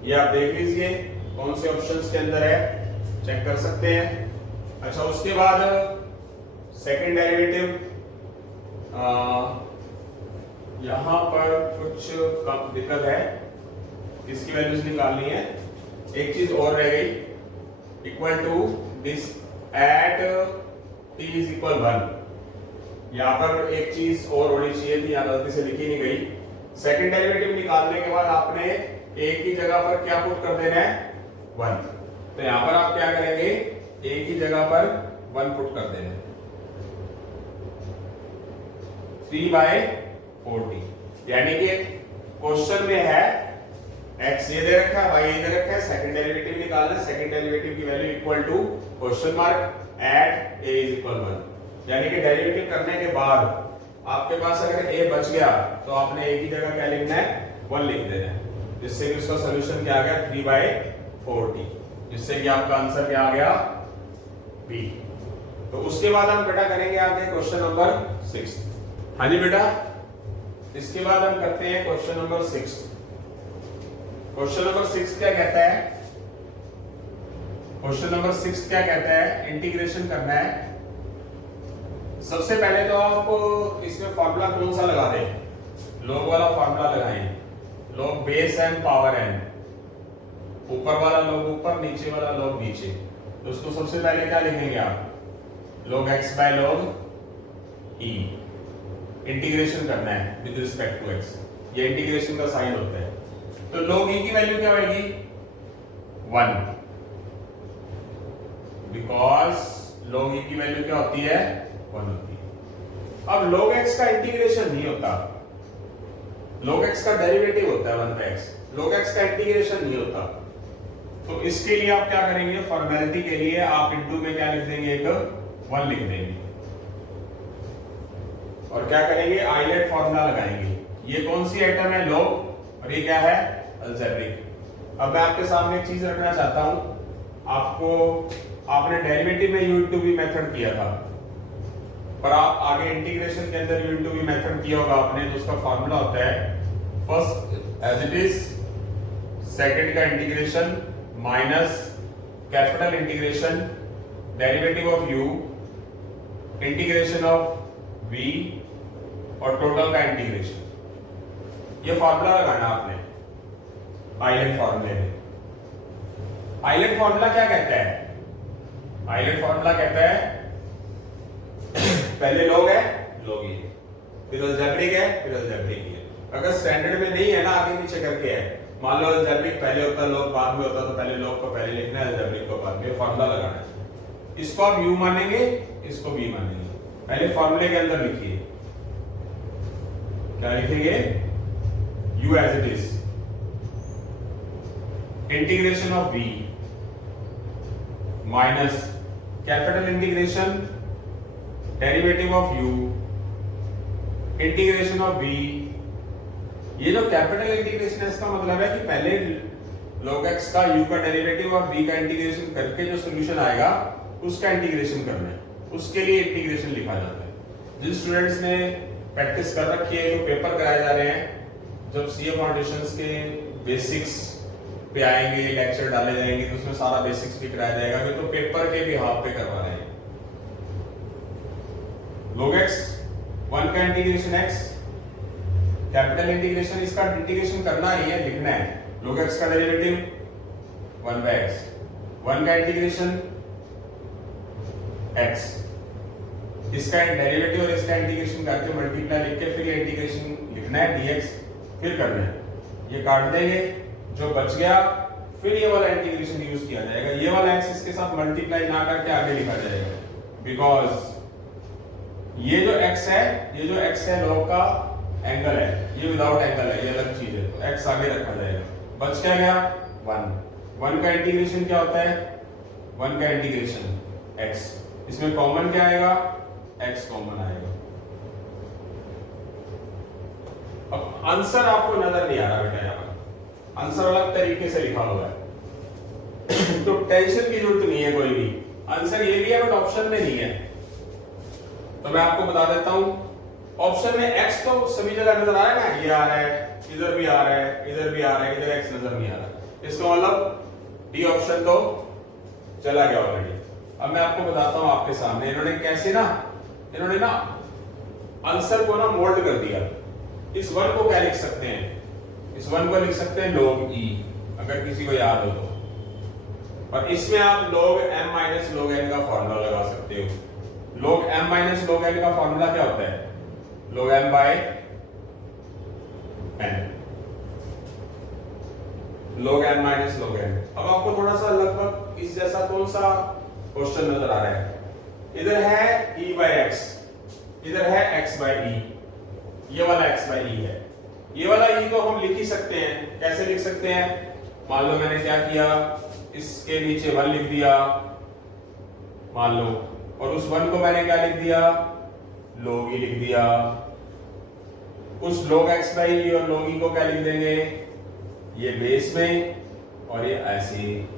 ये आप देख लीजिए कौन से ऑप्शंस के अंदर है, चेक कर सकते हैं। अच्छा, उसके बाद सेकंड डेरिवेटिव, यहां पर कुछ कम दिक्कत है, इसकी वैल्यूज निकालनी है। एक चीज और रह गई, equal to this at t is equal 1। यहां पर एक चीज और होनी चाहिए थी, यहां गलती से लिखी नहीं गई। सेकंड डेरिवेटिव निकालने के बाद आपने एक ही जगह पर क्या पुट कर देना है, 1। तो यहां पर आप क्या करेंगे, एक ही जगह पर 1 पुट कर देना है, 3/40, यानी कि क्वेश्चन में है x ये दे रखा है, y ये दे रखा है, सेकंड डेरिवेटिव निकालना है, सेकंड डेरिवेटिव की value equal to question mark at a is equal 1, यानी कि डेरिवेटिव करने के बाद आपके पास अगर a बच गया तो आपने एक ही जगह क्या लिखना है, 1 लिख देना है, जिससे कि उसका सॉल्यूशन क्या आ गया, 3/40, जिससे कि आपका आंसर क्या आ गया, B। तो उसके बाद हम बेटा करेंगे आगे क्वेश्चन नंबर 6। हाँ जी बेटा, इसके बाद हम करते हैं क्वेश्चन नंबर 6। क्वेश्चन नंबर 6 क्या कहता है? क्वेश्चन नंबर 6 क्या कहता है? इंटीग्रेशन करना है। सबसे पहले तो आप इसमें फॉर्मूला कौन सा लगा दें? लॉग वाला फॉर्मूला लगाएं। Log base N power N, ऊपर वाला लॉग ऊपर, नीचे वाला लॉग नीचे। तो उसको सबसे पहले क्या लिखेंगे आप? log x by log e। Integration करना है विद रिस्पेक्ट टू x, ये इंटीग्रेशन का साइन होता है। तो log e की वैल्यू क्या होगी? 1, बिकॉज log e की वैल्यू क्या होती है? 1 होती है। अब log x का इंटीग्रेशन नहीं होता, log x का डेरिवेटिव होता है 1/x, log x का इंटीग्रेशन नहीं होता। तो इसके लिए आप क्या करेंगे? फॉर्मेलिटी के लिए आप इनटू में क्या लिख देंगे? एक 1 लिख देंगे और क्या करेंगे? आइलेट फॉर्मूला लगाएंगे। ये कौन सी आइटम है? log, और ये क्या है? अलजेब्रिक। अब मैं आपके सामने एक चीज रखना चाहता हूं। आपने डेरिवेटिव में u टू v मेथड किया था, पर आप आगे इंटीग्रेशन के अंदर u टू v मेथड किया होगा आपने, तो उसका फॉर्मूला होता है first as it is, second का integration minus capital integration derivative of u integration of v और टोटल का इंटीग्रेशन। ये फॉर्मूला लगाना आपने आइलेट फॉर्मूले में। आइलेट फॉर्मूला क्या कहता है? आइलेट फॉर्मूला कहता है पहले log है, log e, फिर अलजेब्रिक है, फिर अलजेब्रिक है। अगर स्टैंडर्ड में नहीं है ना, आगे नीचे करके है, मान लो अलजेब्रिक पहले होता, log बाद में होता, तो पहले log को पहले लिखना है, अलजेब्रिक को बाद में। फॉर्मूला लगाना है। इसको आप u मानेंगे, इसको v मानेंगे। पहले फॉर्मूले के अंदर लिखिए, क्या लिखेंगे? u as it is, integration of v minus capital integration derivative of u integration of v। ये जो कैपिटल इंटीग्रेशन है, इसका मतलब है कि पहले log x का u का डेरिवेटिव और v का इंटीग्रेशन करके जो सॉल्यूशन आएगा उसका इंटीग्रेशन करना है, उसके लिए इंटीग्रेशन लिखा जाता है। जिन स्टूडेंट्स ने प्रैक्टिस कर रखी है, जो पेपर कराए जा रहे हैं, जब सीए फाउंडेशंस के बेसिक्स पे आएंगे, लेक्चर डाले जाएंगे, तो उसमें सारा बेसिक्स भी कराया जाएगा। वे तो पेपर के भी हाफ पे करवा रहे हैं। log x 1 का इंटीग्रेशन x, कैपिटल इंटीग्रेशन, इसका इंटीग्रेशन करना ही है, लिखना है। log x का डेरिवेटिव 1/x, 1 का इंटीग्रेशन x, इसका डेरिवेटिव और इसका इंटीग्रेशन करके मल्टीप्लाई लिख के फिर ये इंटीग्रेशन लिखना है dx, फिर करना है। ये काट देंगे, जो बच गया फिर ये वाला इंटीग्रेशन यूज किया जाएगा। ये वाला x इसके साथ मल्टीप्लाई ना करके आगे लिखा जाएगा, बिकॉज ये जो x है log का एंगल है, ये विदाउट एंगल है, ये अलग चीज है। तो x आगे रखा जाएगा। बच क्या गया? 1 का इंटीग्रेशन क्या होता है? 1 का इंटीग्रेशन x, इसमें कॉमन क्या आएगा? x कॉमन आएगा। अब आंसर आपको नजर नहीं आ रहा बेटा, यहाँ पर आंसर अलग तरीके से लिखा हुआ है तो टेंशन की जरूरत नहीं है कोई भी। आंसर ये भी है बट ऑप्शन में नहीं है, तो मैं आपको बता देता हूं। ऑप्शन में x तो सभी जगह नजर आ रहा है ना, ये आ रहा है, इधर भी आ रहा है, इधर भी आ रहा है, इधर x नजर नहीं आ रहा। इसका मतलब डी ऑप्शन तो चला गया ऑलरेडी। अब मैं आपको बताता हूं आपके सामने इन्होंने कैसे ना, इन्होंने ना आंसर को ना मोल्ड कर दिया। इस 1 को क्या लिख सकते हैं? इस 1 को लिख सकते हैं log e, अगर किसी को याद हो तो। और इसमें आप log m minus log n का फॉर्मूला लगा सकते हो। log m minus log n का फॉर्मूला क्या होता है? log m by n, log m minus log n। अब आपको थोड़ा सा लगभग इस जैसा कौन सा क्वेश्चन नजर आ रहा है? इधर है e बाय x, इधर है x बाय e, ये वाला x बाय e है। ये वाला e तो हम लिख ही सकते हैं। कैसे लिख सकते हैं? मान लो मैंने क्या किया, इसके नीचे 1 लिख दिया मान लो, और उस 1 को मैंने क्या लिख दिया? log e लिख दिया। उस log x बाय e और log e को क्या लिख देंगे? ये बेस में और ये ऐसे,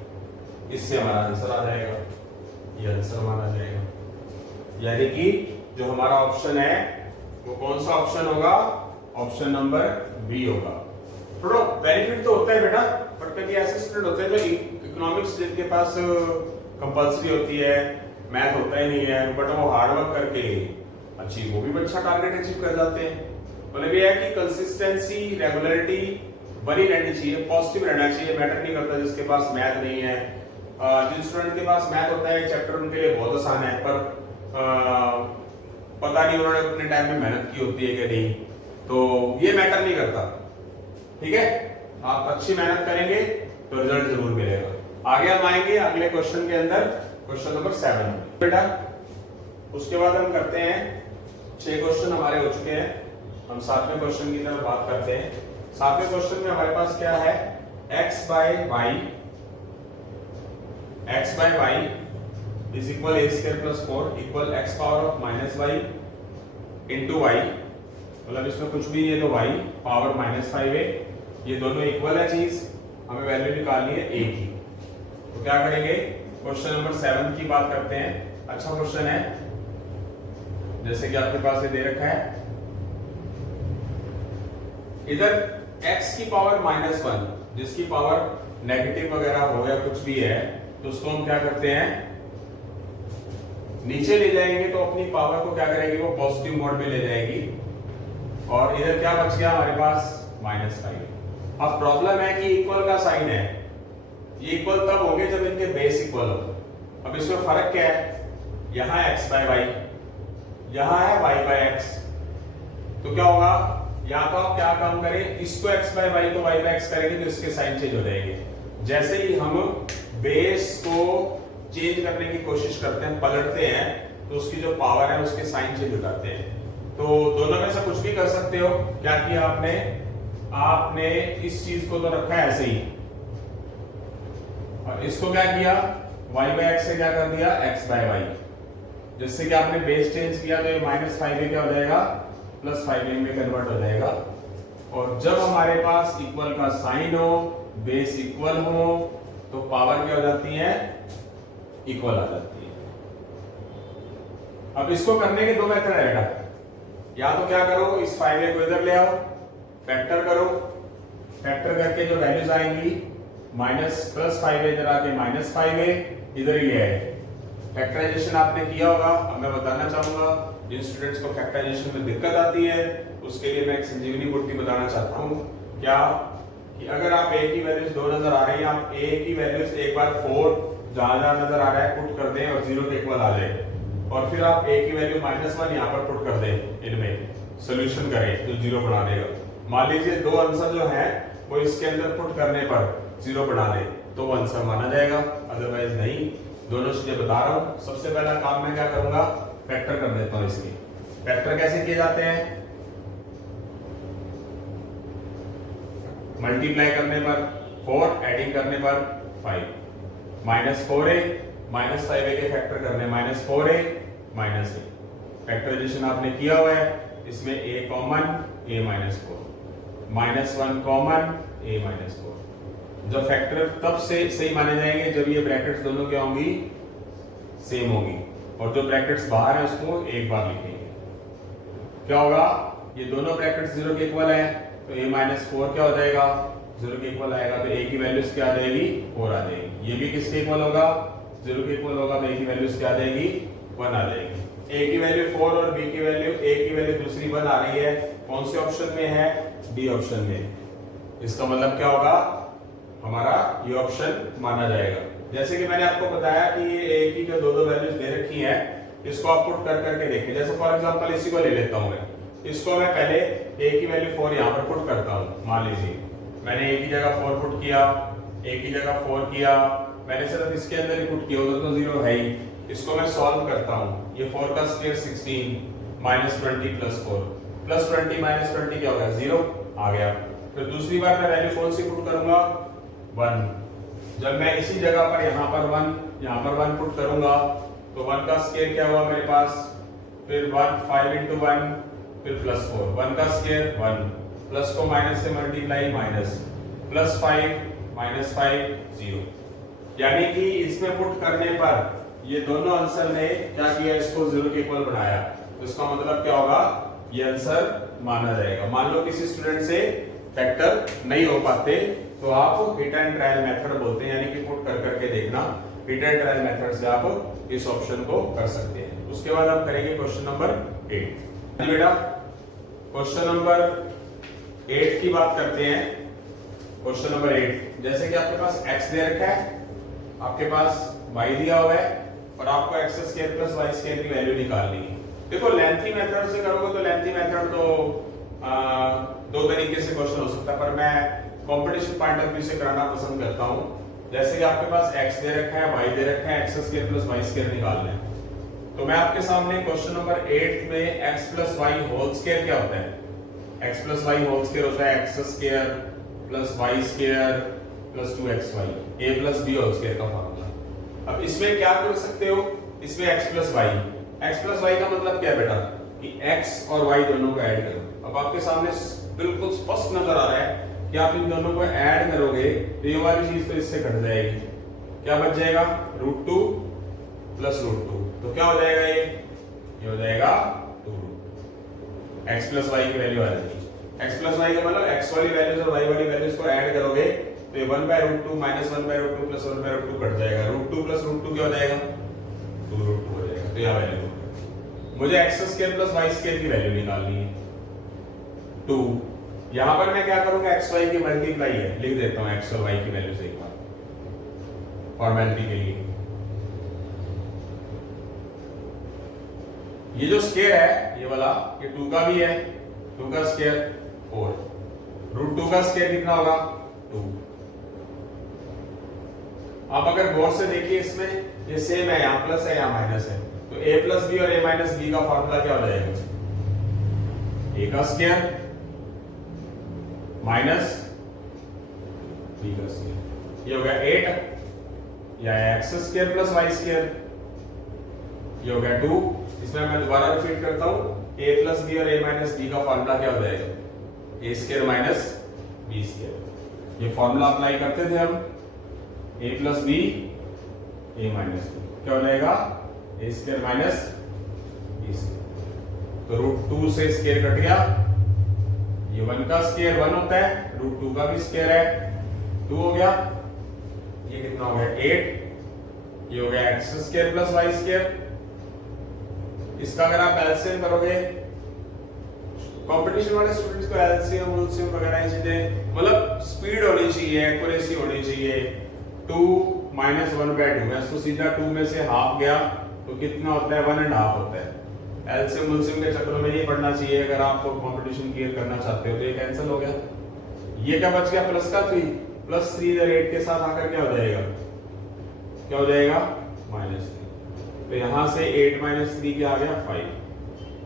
इससे हमारा आंसर आ जाएगा। ये आंसर हमारा आ जाएगा। यानी कि जो हमारा ऑप्शन है वो कौन सा ऑप्शन होगा? ऑप्शन नंबर बी होगा। थोड़ा बेनिफिट तो होता है बेटा, बट कभी ऐसे स्टूडेंट होते हैं जो इकोनॉमिक्स जिनके पास कंपलसरी होती है, मैथ होता ही नहीं है, बट वो हार्डवर्क करके वो भी अच्छा टारगेट अचीव कर जाते हैं। मतलब ये है कि कंसिस्टेंसी, रेगुलरिटी बनी रहनी चाहिए, पॉजिटिव रहना चाहिए। मैटर नहीं करता जिसके पास मैथ नहीं है, जिन स्टूडेंट के पास मैथ होता है चैप्टर उनके लिए बहुत आसान है, पर पता नहीं उन्होंने अपने टाइम में मेहनत की होती है कि नहीं, तो ये मैटर नहीं करता। ठीक है, आप अच्छी मेहनत करेंगे तो रिजल्ट जरूर मिलेगा। आगे हम आएंगे अगले क्वेश्चन के अंदर, क्वेश्चन नंबर 7 बेटा। उसके बाद हम करते हैं 6 क्वेश्चन हमारे हो चुके हैं, हम 7वें क्वेश्चन की तरफ बात करते हैं। 7वें क्वेश्चन में हमारे पास क्या है? x by y is equal a square plus 4 equal x power of minus y into y। मतलब इसमें कुछ भी नहीं है तो y पावर माइनस 5 है, ये दोनों इक्वल है चीज, हमें वैल्यू निकालनी है a की। तो क्या करेंगे? क्वेश्चन नंबर 7 की बात करते हैं। अच्छा क्वेश्चन है, जैसे कि आपके पास ये दे रखा है, इधर x की पावर -1 जिसकी पावर नेगेटिव वगैरह हो या कुछ भी है, तो उसको हम क्या करते हैं? नीचे ले जाएंगे तो अपनी पावर को क्या करेगी? वो पॉजिटिव मोड में ले जाएगी। और इधर क्या बच गया हमारे पास? -5। अब प्रॉब्लम है कि इक्वल का साइन है, ये इक्वल तब होंगे जब इनके बेस इक्वल हो। अब इसमें फर्क क्या है? यहां x बाय y, यहां है y बाय x, तो क्या होगा? यहां तो आप क्या काम करें, इसको x बाय y को y बाय x करेंगे तो इसके साइन चेंज हो जाएंगे। जैसे ही हम बेस को चेंज करने की कोशिश करते हैं, पलटते हैं, तो उसकी जो पावर है उसके साइन चेंज हो जाते हैं। तो दोनों में से कुछ भी कर सकते हो। क्या किया आपने इस चीज को तो रखा है ऐसे ही, और इसको क्या किया? y बाय x से क्या कर दिया? x बाय y, जिससे कि आपने बेस चेंज किया तो ये -5 क्या हो जाएगा? +5 में कन्वर्ट हो जाएगा। और जब हमारे पास इक्वल का साइन हो, बेस इक्वल हो, तो पावर क्या हो जाती है? इक्वल आ जाती है। अब इसको करने के दो मेथड है बेटा, या तो क्या करो, इस 5a को इधर ले आओ, फैक्टर करो, फैक्टर करके जो वैल्यूज आएंगी +5a इधर आके -5a इधर ही ले आए। फैक्टराइजेशन आपने किया होगा। अब मैं बताना चाहूंगा जिन स्टूडेंट्स को फैक्टराइजेशन में दिक्कत आती है उसके लिए मैं एक संजीवनी बुट्टी बताना चाहता हूं। क्या कि अगर आप a की वैल्यूज 2 नजर आ रही है, आप a की वैल्यूज एक बार 4 जहां जहां नजर आ रहा है पुट कर दें और 0 के इक्वल आ जाए, और फिर आप a की वैल्यू -1 यहां पर पुट कर दें, इनमें सॉल्यूशन करें जो 0 बना देगा। मान लीजिए 2 आंसर जो है वो इसके अंदर पुट करने पर 0 बना दे तो वो आंसर माना जाएगा, अदरवाइज नहीं। दोनों चीजें बता रहा हूं। सबसे पहला काम मैं क्या करूंगा? फैक्टर कर देता हूं इसकी। फैक्टर कैसे किए जाते हैं? मल्टीप्लाई करने पर 4, एडिंग करने पर 5, -4a -5a के फैक्टर करने -4a -a। फैक्टराइजेशन आपने किया हुआ है, इसमें a common, a -4, -1 common, a -4। जब फैक्टर तब से सही माने जाएंगे जब ये ब्रैकेट्स दोनों क्या होंगी? सेम होगी, और जो ब्रैकेट्स बाहर है उसको एक बार लिखेंगे। क्या होगा? ये दोनों ब्रैकेट्स 0 के इक्वल है, तो a -4 क्या हो जाएगा? 0 के इक्वल आएगा, तो a की वैल्यूज क्या आ जाएगी? 4 आ जाएगी। ये भी किसके इक्वल होगा? 0 के इक्वल होगा, तो a की वैल्यूज क्या आ जाएगी? 1 आ जाएगी। a की वैल्यू 4 और b की वैल्यू, a की वैल्यू दूसरी 1 आ रही है, कौन से ऑप्शन में है? डी ऑप्शन में। इसका मतलब क्या होगा? हमारा ये ऑप्शन माना जाएगा। जैसे कि मैंने आपको बताया कि ये a की जो दो वैल्यूज दे रखी है, इसको आप पुट कर करके देखें। जैसे फॉर एग्जांपल इसी को ले लेता हूं मैं, इसको मैं पहले a की वैल्यू 4 यहां पर पुट करता हूं। मान लीजिए मैंने a की जगह 4 पुट किया, a की जगह 4 किया, मैंने सिर्फ इसके अंदर ही पुट किया, उधर तो 0 है ही। इसको मैं सॉल्व करता हूं। ये 4 का स्क्वायर 16 -20 + 4 +20 -20 क्या होगा? 0 आ गया। फिर दूसरी बार मैं वैल्यू कौन सी पुट करूंगा? 1। जब मैं इसी जगह पर यहां पर 1 पुट करूंगा तो 1 का स्क्वायर क्या हुआ मेरे पास? फिर 1 5 × 1 फिर +4, 1 का स्क्वायर 1, प्लस को माइनस से मल्टीप्लाई माइनस, +5 -5 0। यानी कि इसमें पुट करने पर ये दोनों आंसर ने क्या किया, इसको 0 के इक्वल बनाया, तो इसका मतलब क्या होगा, ये आंसर माना जाएगा। मान लो किसी स्टूडेंट से फैक्टर नहीं हो पाते तो आप हिट एंड ट्रायल मेथड बोलते हैं, यानी कि पुट कर करके देखना, हिट एंड ट्रायल मेथड से आप इस ऑप्शन को कर सकते हैं। उसके बाद आप करेंगे क्वेश्चन नंबर 8। बेटा क्वेश्चन नंबर 8 की बात करते हैं। क्वेश्चन नंबर 8, जैसे कि आपके पास x दे रखा है, आपके पास y दिया हुआ है और आपको x square plus y square की वैल्यू निकालनी है। देखो लेंथी मेथड से करोगे तो लेंथी मेथड तो दो तरीके से क्वेश्चन हो सकता है, पर मैं कंपटीशन पॉइंट ऑफ व्यू से कराना पसंद करता हूं। जैसे कि आपके पास x दे रखा है, y दे रखा है, x square plus y square निकालना है, तो मैं आपके सामने क्वेश्चन नंबर 8 में x plus y whole square क्या होता है, x plus y whole square होता है x square plus y square plus 2xy, a plus b whole square का फॉर्मूला। अब इसमें क्या कर सकते हो, इसमें x प्लस y का मतलब क्या है बेटा, कि x और y दोनों को ऐड करो। अब आपके सामने बिल्कुल स्पष्ट नजर आ रहा है कि आप इन दोनों को ऐड करोगे तो ये वाली चीज तो इससे घट जाएगी, क्या बच जाएगा, √2 प्लस √2, तो क्या हो जाएगा, ये हो जाएगा 2√2। x प्लस y की वैल्यू आ जाएगी, x प्लस y का मतलब x वाली वैल्यूज और y वाली वैल्यूज को ऐड करोगे तो ये 1/√2 माइनस 1/√2 प्लस 1/√2 कट जाएगा, √2 प्लस √2 क्या हो जाएगा, 2√2 हो जाएगा। तो यह वैल्यू मुझे x square plus y square की वैल्यू निकालनी है 2। यहां पर मैं क्या करूंगा, x y की मल्टीप्लाई है, लिख देता हूं x और y की वैल्यू से एक बार फॉर्मेलिटी के लिए। ये जो स्क्वायर है ये वाला, ये 2 का भी है, 2 का स्क्वायर 4, √2 का स्क्वायर कितना होगा 2। आप अगर गौर से देखिए इसमें ये सेम है, यहां प्लस है यहां माइनस है, तो a प्लस बी और a माइनस बी का फॉर्मूला क्या हो जाएगा, a का स्क्वायर माइनस b का स्क्वायर, ये हो गया 8, या x square plus y square, ये हो गया 2। इसमें मैं दोबारा रिपीट करता हूं, a प्लस बी और a माइनस बी का फॉर्मूला क्या हो जाएगा, a square minus b square. ये फॉर्मूला अप्लाई करते थे हम, a plus B a minus B, क्या हो जाएगा, a square minus b square. तो √2 से स्क्वायर कट गया, ये 1 का स्क्वायर 1 होता है, √2 का भी स्क्वायर है 2 हो गया, ये कितना हो गया 8, ये हो गया x square plus y square. इसका अगर आप एलसीएम करोगे, कंपटीशन वाले स्टूडेंट्स को एलसीएम वुलसीएम वगैरह चीजें, मतलब स्पीड होनी चाहिए, एक्यूरेसी होनी चाहिए। 2 माइनस 1/2 मैं तो सीधा 2 में से हाफ गया तो कितना होता है, 1.5 होता है। एलसीएम वुलसीएम के चक्कर में ये पढ़ना चाहिए अगर आप कंपटीशन क्लियर करना चाहते हो। तो ये कैंसिल हो गया, ये क्या बच गया, प्लस का 3, प्लस 3 इधर 8 के साथ आकर क्या हो जाएगा, क्या हो जाएगा -3। तो यहां से 8 माइनस 3 क्या आ गया 5,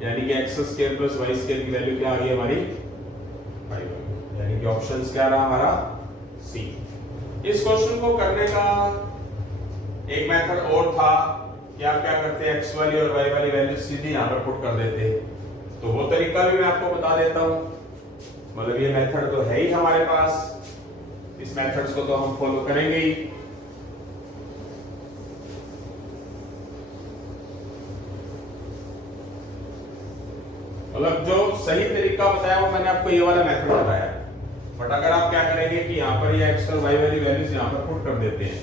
यानी कि x square plus y square की वैल्यू क्या आ गई हमारी 5, यानी कि ऑप्शंस क्या रहा हमारा सी। इस क्वेश्चन को करने का एक मेथड और था कि आप क्या करते हैं, x वाली और y वाली वैल्यू सीधी यहां पर पुट कर देते, तो वो तरीका भी मैं आपको बता देता हूं। मतलब ये मेथड तो है ही हमारे पास, इस मेथड्स को तो हम फॉलो करेंगे ही। मतलब जो सही तरीका बताया वो मैंने आपको ये वाला मेथड बताया, बट अगर आप क्या करेंगे कि यहाँ पर ये x और y वाली वैल्यूज यहाँ पर पुट कर देते हैं,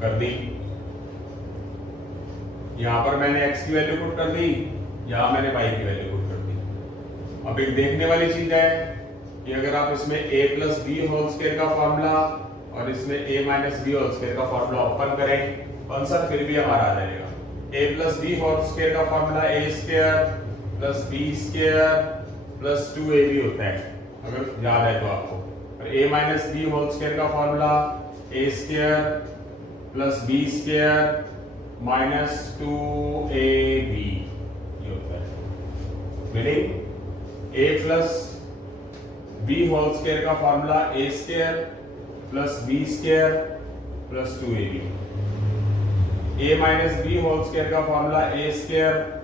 कर दी, यहाँ पर मैंने x की वैल्यू पुट कर दी, यहाँ मैंने y की वैल्यू पुट कर दी। अब एक देखने वाली चीज है कि अगर आप इसमें a plus B whole square का फॉर्मूला और इसमें a minus B whole square का फॉर्मूला ओपन करें तो आंसर फिर भी हमारा आ जाएगा। a plus B whole square का formula a square plus B square plus 2ab होता है, अगर याद है तो आपको। और a minus B whole square का formula a square plus B square minus 2ab ये होता है। Meaning a plus B whole square का formula a square plus B square plus 2ab, a minus B whole square का formula a square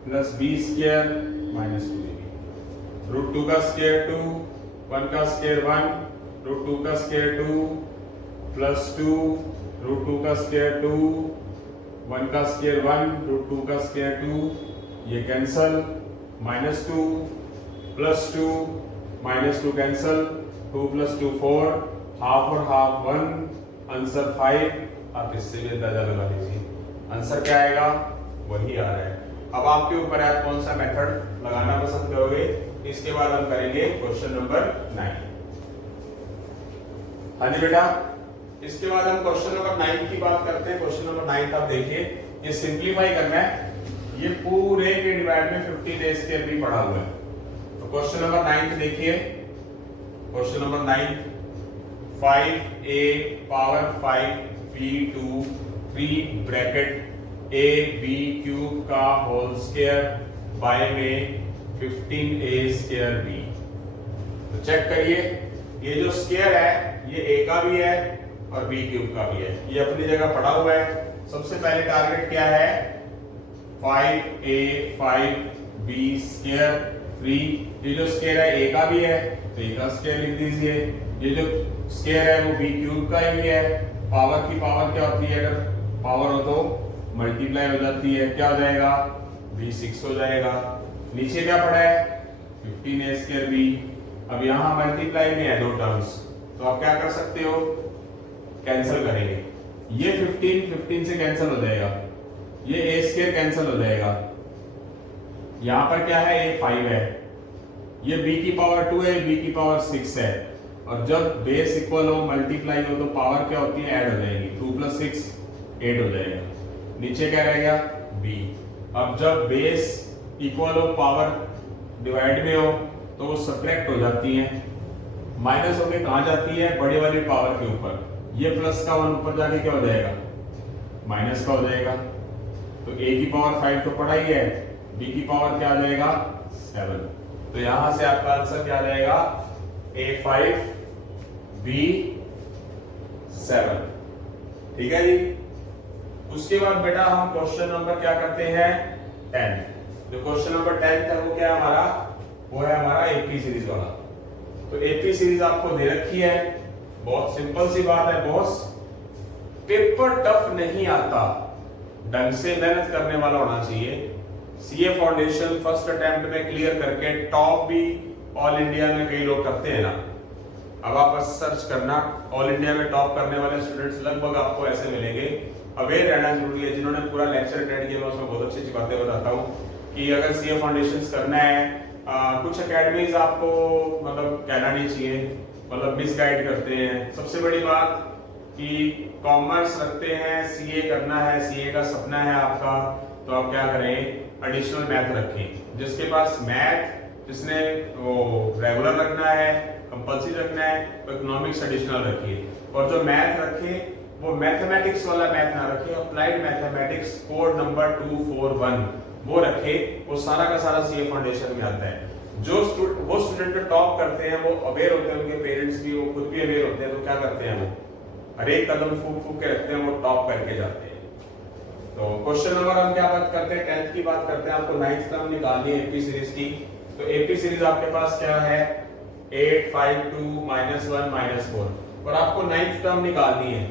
plus B square minus 2ab, √2 का square 2, 1 का square 1, √2 का square 2 plus 2, √2 का square 2 1 का square 1, 2 का square 2, ये cancel, -2 +2 -2 cancel, 2 + 2 4, half और half 1, answer 5। आप इससे भी अंदाजा लगा लीजिए आंसर क्या आएगा, वही आ रहा है। अब आपके ऊपर है आप कौन सा मेथड लगाना पसंद करोगे। इसके बाद हम करेंगे क्वेश्चन नंबर 9। हाँ जी बेटा, इसके बाद हम क्वेश्चन नंबर 9 की बात करते हैं। क्वेश्चन नंबर 9 आप देखिए, ये सिंप्लीफाई करना है, ये पूरे के डिवाइड में 50 डेज के भी पढ़ा हुआ है। तो क्वेश्चन नंबर 9 देखिए, question number 9, 5a power 5b2 3 bracket ab³ का होल स्क्वायर बाय में 15a स्क्वायर b। तो चेक करिए, ये जो स्क्वायर है ये a का भी है और b³ का भी है, ये अपनी जगह पड़ा हुआ है। सबसे पहले टारगेट क्या है, 5a 5b स्क्वायर 3। ये जो स्क्वायर है a का भी है तो a का स्क्वायर लिख दीजिए, ये जो स्क्वायर है वो b³ का ही है। पावर की पावर क्या होती है, अगर पावर हो तो मल्टीप्लाई हो जाती है, क्या हो जाएगा, b6 हो जाएगा। नीचे क्या पड़ा है, 15a स्क्वायर b। अब यहाँ मल्टीप्लाई में है दो टर्म्स, तो आप क्या कर सकते हो, कैंसिल करेंगे। ये 15 से कैंसिल हो जाएगा, ये a स्क्वायर कैंसिल हो जाएगा। यहाँ पर क्या है, a 5 है, ये b की पावर 2 है, b की पावर 6 है। और जब बेस इक्वल हो, मल्टीप्लाई हो, तो पावर क्या होती है, ऐड हो जाएगी। 2 + 6 8 हो जाएगा। नीचे क्या रहेगा, b। अब जब बेस इक्वल हो, पावर डिवाइड में हो, तो वो सब्ट्रैक्ट हो जाती है, माइनस होके कहां जाती है, बड़ी वाली पावर के ऊपर। ये प्लस का 1 ऊपर जाके क्या हो जाएगा, माइनस का हो जाएगा। तो a की पावर 5 तो पढ़ा ही है, b की पावर क्या आ जाएगा, 7। तो यहां से आपका आंसर क्या आ जाएगा, a5 b7। ठीक है जी। उसके बाद बेटा हम क्वेश्चन नंबर क्या करते हैं, 10। जो क्वेश्चन नंबर 10 है वो क्या है हमारा, वो है हमारा एपी सीरीज वाला। तो एपी सीरीज आपको दे रखी है, बहुत सिंपल सी बात है बॉस, पेपर टफ नहीं आता, ढंग से मेहनत करने वाला होना चाहिए। सीए फाउंडेशन फर्स्ट अटेम्प्ट में क्लियर करके टॉप भी ऑल इंडिया में कई लोग करते हैं ना। अब आप सर्च करना, ऑल इंडिया में टॉप करने वाले स्टूडेंट्स लगभग आपको ऐसे मिलेंगे। अवेयर रहना जरूरी है, जिन्होंने पूरा लेक्चर अटेंड किया मैं उसमें बहुत अच्छी अच्छी बातें बताता हूँ कि अगर सीए फाउंडेशन करना है, कुछ एकेडमीज आपको मतलब कहना नहीं चाहिए, मतलब मिसगाइड करते हैं। सबसे बड़ी बात कि कॉमर्स रखते हैं, सीए करना है, सीए का सपना है आपका, तो आप क्या करें, एडिशनल मैथ रखें। जिसके पास मैथ, जिसने वो रेगुलर रखना है, कंपल्सरी रखना है, तो इकोनॉमिक्स एडिशनल रखिए। और जो मैथ रखे वो मैथमेटिक्स वाला मैथ ना रखे, अप्लाइड मैथमेटिक्स कोड नंबर 241 वो रखे। वो सारा का सारा सीए फाउंडेशन में आता है। जो वो स्टूडेंट टॉप करते हैं वो अवेयर होते हैं, उनके पेरेंट्स भी, वो खुद भी अवेयर होते हैं। तो क्या करते हैं, वो हर एक कदम फूक फूक के रखते हैं, वो टॉप करके जाते हैं। तो क्वेश्चन नंबर हम क्या बात करते हैं, 10th की बात करते हैं। आपको 9th टर्म निकालनी है एपी सीरीज की। तो एपी सीरीज आपके पास क्या है, 8 5 2 -1 -4, और आपको 9th टर्म निकालनी है।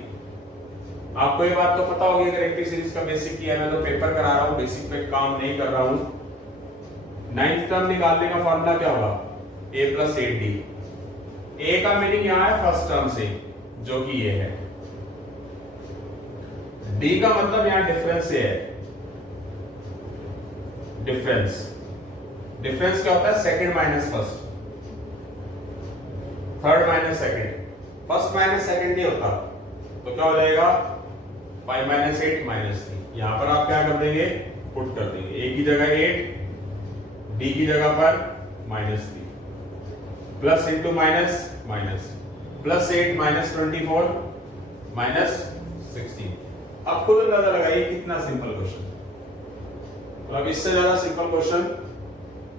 आपको ये बात तो पता होगी, अगर एपी सीरीज का बेसिक किया, मैं तो पेपर करा रहा हूं, बेसिक पे काम नहीं कर रहा हूं। 9th टर्म निकालने का फॉर्मूला क्या होगा, a + 8d। a का मीनिंग यहां है फर्स्ट टर्म से, जो कि ये है। d का मतलब यहां डिफरेंस से है। डिफरेंस क्या होता है, second minus first, third minus second, first minus second नहीं होता। तो क्या हो जाएगा, 5 - 8 -3। यहां पर आप क्या कर देंगे, पुट कर देंगे, a की जगह 8, d की जगह पर -3, प्लस इंटू माइनस माइनस, +8 -24 -16। अब खुद अंदाजा लगाइए कितना सिंपल क्वेश्चन, मतलब इससे ज्यादा सिंपल क्वेश्चन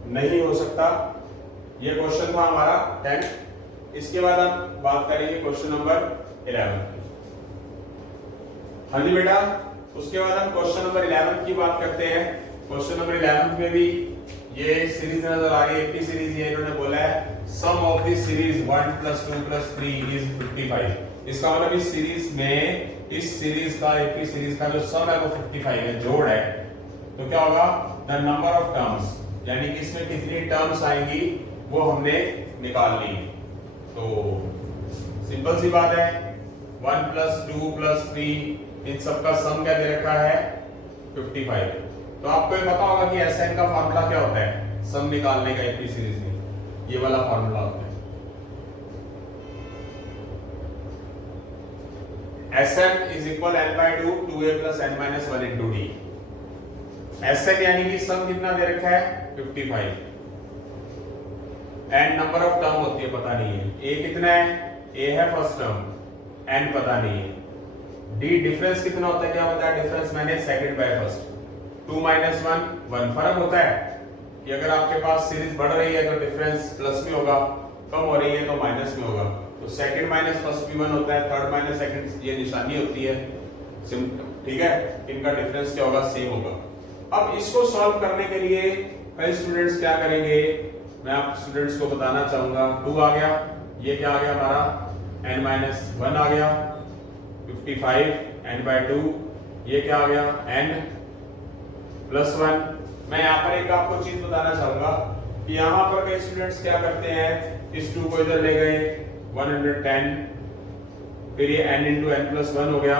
नहीं हो सकता। ये क्वेश्चन था हमारा 10। इसके बाद हम बात करेंगे क्वेश्चन नंबर 11 की। हाँ जी बेटा, उसके बाद हम क्वेश्चन नंबर 11 की बात करते हैं। क्वेश्चन नंबर 11 में भी ये सीरीज नजर आ रही है, एपी सीरीज। ये इन्होंने बोला है सम ऑफ दिस सीरीज 1 + 2 + 3 इज 55। इसका मतलब इस सीरीज में, इस सीरीज का, एपी सीरीज का जो सम है वो 55 है, जोड़ है। तो क्या होगा, द नंबर ऑफ टर्म्स, यानी कि इसमें कितनी टर्म्स आएंगी वो हमने निकालनी है। तो सिंपल सी बात है, 1 + 2 + 3 इन सब का सम क्या दे रखा है, 55। तो आपको ये पता होगा कि एसएन का फार्मूला क्या होता है सम निकालने का एपी सीरीज में, ये वाला फार्मूला होता है। Sn is equal n/2 2a + n - 1 into d। Sn यानी कि सम कितना दे रखा है, 55। n नंबर ऑफ टर्म होती है, पता नहीं है। a कितना है, a है फर्स्ट टर्म, n पता नहीं है। d डिफरेंस कितना होता है, क्या होता है डिफरेंस, मैंने सेकंड बाय फर्स्ट, 2 - 1 1। फर्क होता है कि अगर आपके पास सीरीज बढ़ रही है तो डिफरेंस प्लस में होगा, कम हो रही है तो माइनस में होगा। तो सेकंड माइनस फर्स्ट भी 1 होता है, थर्ड माइनस सेकंड ये निशानी होती है, ठीक है। इनका डिफरेंस क्या होगा, सेम होगा। अब इसको सॉल्व करने के लिए कई स्टूडेंट्स क्या करेंगे, मैं आप स्टूडेंट्स को बताना चाहूंगा। 2 आ गया, ये क्या आ गया हमारा, n - 1 आ गया, 55 n/2, ये क्या आ गया, n + 1। मैं यहाँ पर एक आपको चीज बताना चाहूंगा कि यहाँ पर कई स्टूडेंट्स क्या करते हैं, इस 2 को इधर ले गए, 110, फिर ये n × n + 1 हो गया,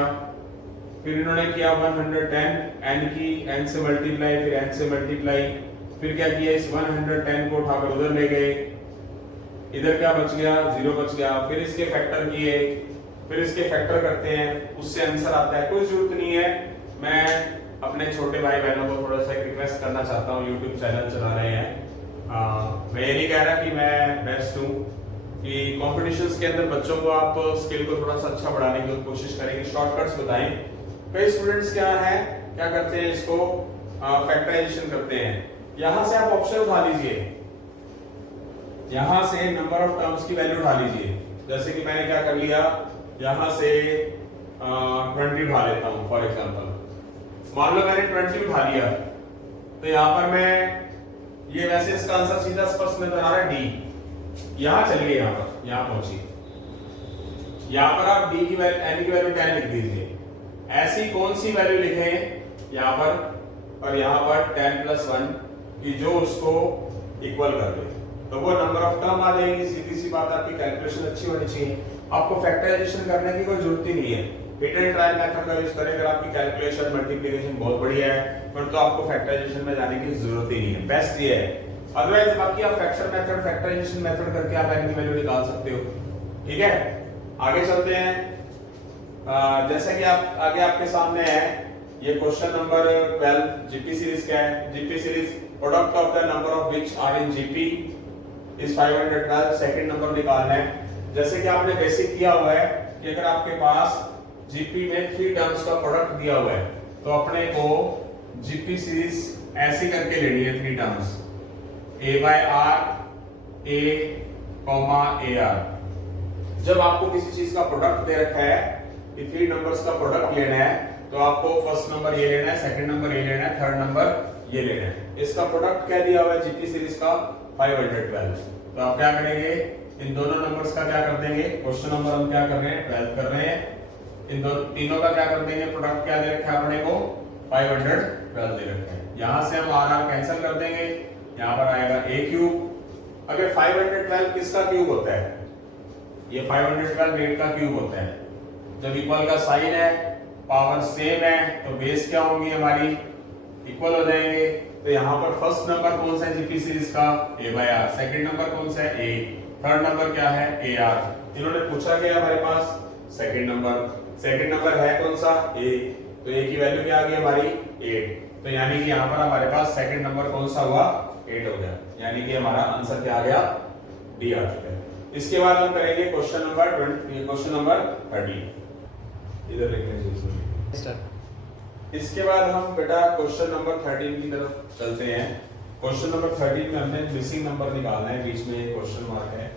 फिर इन्होंने किया 110 n की n से मल्टीप्लाई, फिर n से मल्टीप्लाई, फिर क्या किया, इस 110 को उठाकर उधर ले गए, इधर क्या बच गया, 0 बच गया, फिर इसके फैक्टर किए, फिर इसके फैक्टर करते हैं, उससे आंसर आता है। कोई जरूरत नहीं है, मैं अपने छोटे भाई बहनों को थोड़ा सा रिक्वेस्ट करना चाहता हूँ, यूट्यूब चैनल चला रहे हैं, मैं ये नहीं कह रहा कि मैं बेस्ट हूँ, कि कॉम्पिटिशन्स के अंदर बच्चों को आप स्किल को थोड़ा सा अच्छा बढ़ाने की कोशिश करेंगे, शॉर्टकट्स बताएं। कई स्टूडेंट्स क्या है, क्या करते हैं, इसको फैक्टराइजेशन करते हैं। यहां से आप ऑप्शन उठा लीजिए, यहां से नंबर ऑफ टर्म्स की वैल्यू उठा लीजिए। जैसे कि मैंने क्या कर लिया, यहां से 20 उठा लेता हूं फॉर एग्जांपल। मान लो मैंने 20 उठा लिया, तो यहां पर मैं, ये वैसे इसका आंसर सीधा स्पष्ट नजर आ रहा है, डी। यहां चलिए, यहां पर, यहां पहुंचिए, यहां पर आप डी की वैल्यू, एन की वैल्यू 10 लिख दीजिए। ऐसी कौन सी वैल्यू लिखें यहां पर और यहां पर 10 + 1 कि जो उसको इक्वल कर दे, तो वो नंबर ऑफ टर्म आ जाएगी। सीधी सी बात, आपकी कैलकुलेशन अच्छी होनी चाहिए, आपको फैक्टराइजेशन करने की कोई जरूरत ही नहीं है। हिट एंड ट्रायल मेथड का यूज करें, अगर आपकी कैलकुलेशन मल्टीप्लिकेशन बहुत बढ़िया है, फिर तो आपको फैक्टराइजेशन में जाने की जरूरत ही नहीं है, बेस्ट ये है। अदरवाइज बाकी आप फैक्टर मेथड, फैक्टराइजेशन मेथड करके आप n की वैल्यू निकाल सकते हो, ठीक है। आगे चलते हैं। जैसे कि आप आगे आपके सामने है ये क्वेश्चन नंबर 12, जीपी सीरीज क्या है, GP series product of the number of which are in GP is 512, second number निकालना है। जैसे कि आपने बेसिक किया हुआ है कि अगर आपके पास जीपी में 3 टर्म्स का प्रोडक्ट दिया हुआ है, तो अपने को जीपी सीरीज ऐसी करके लेनी है, 3 टर्म्स, a/r a, ar। जब आपको किसी चीज का प्रोडक्ट दे रखा है कि 3 नंबर्स का प्रोडक्ट लेना है, तो आपको फर्स्ट नंबर ये लेना है, सेकंड नंबर ये लेना है, थर्ड नंबर ये लेना है। इसका प्रोडक्ट क्या दिया हुआ है जीपी सीरीज का, 512। तो आप क्या करेंगे, इन दोनों नंबर्स का क्या कर देंगे, क्वेश्चन नंबर हम क्या कर रहे हैं, 12 कर रहे हैं, इन तीनों का क्या कर देंगे, प्रोडक्ट क्या दे रखा है अपने को, 512 दे रखा है। यहां से हम आर कैंसिल कर देंगे, यहां पर आएगा a क्यूब। अगर 512 किसका क्यूब होता है, ये 512 8 का क्यूब होता है। जब इक्वल का साइन है, पावर सेम है, तो बेस क्या होंगी हमारी, इक्वल हो जाएंगे। तो यहाँ पर फर्स्ट नंबर कौन सा है जीपी सीरीज का, a/r, सेकंड नंबर कौन सा है, a, थर्ड नंबर क्या है, ar। इन्होंने पूछा क्या हमारे पास, सेकंड नंबर है कौन सा, a, तो a की वैल्यू क्या आ गई हमारी, 8। तो यानी कि यहाँ पर हमारे पास सेकंड नंबर कौन सा हुआ, 8 हो गया, यानी कि हमारा आंसर क्या आ गया, डी आ चुका है। इसके बाद हम करेंगे क्वेश्चन नंबर 13, इधर लिख लीजिए। इसके बाद हम बेटा क्वेश्चन नंबर 13 की तरफ चलते हैं। क्वेश्चन नंबर 13 में हमने मिसिंग नंबर निकालना है, बीच में क्वेश्चन मार्क है।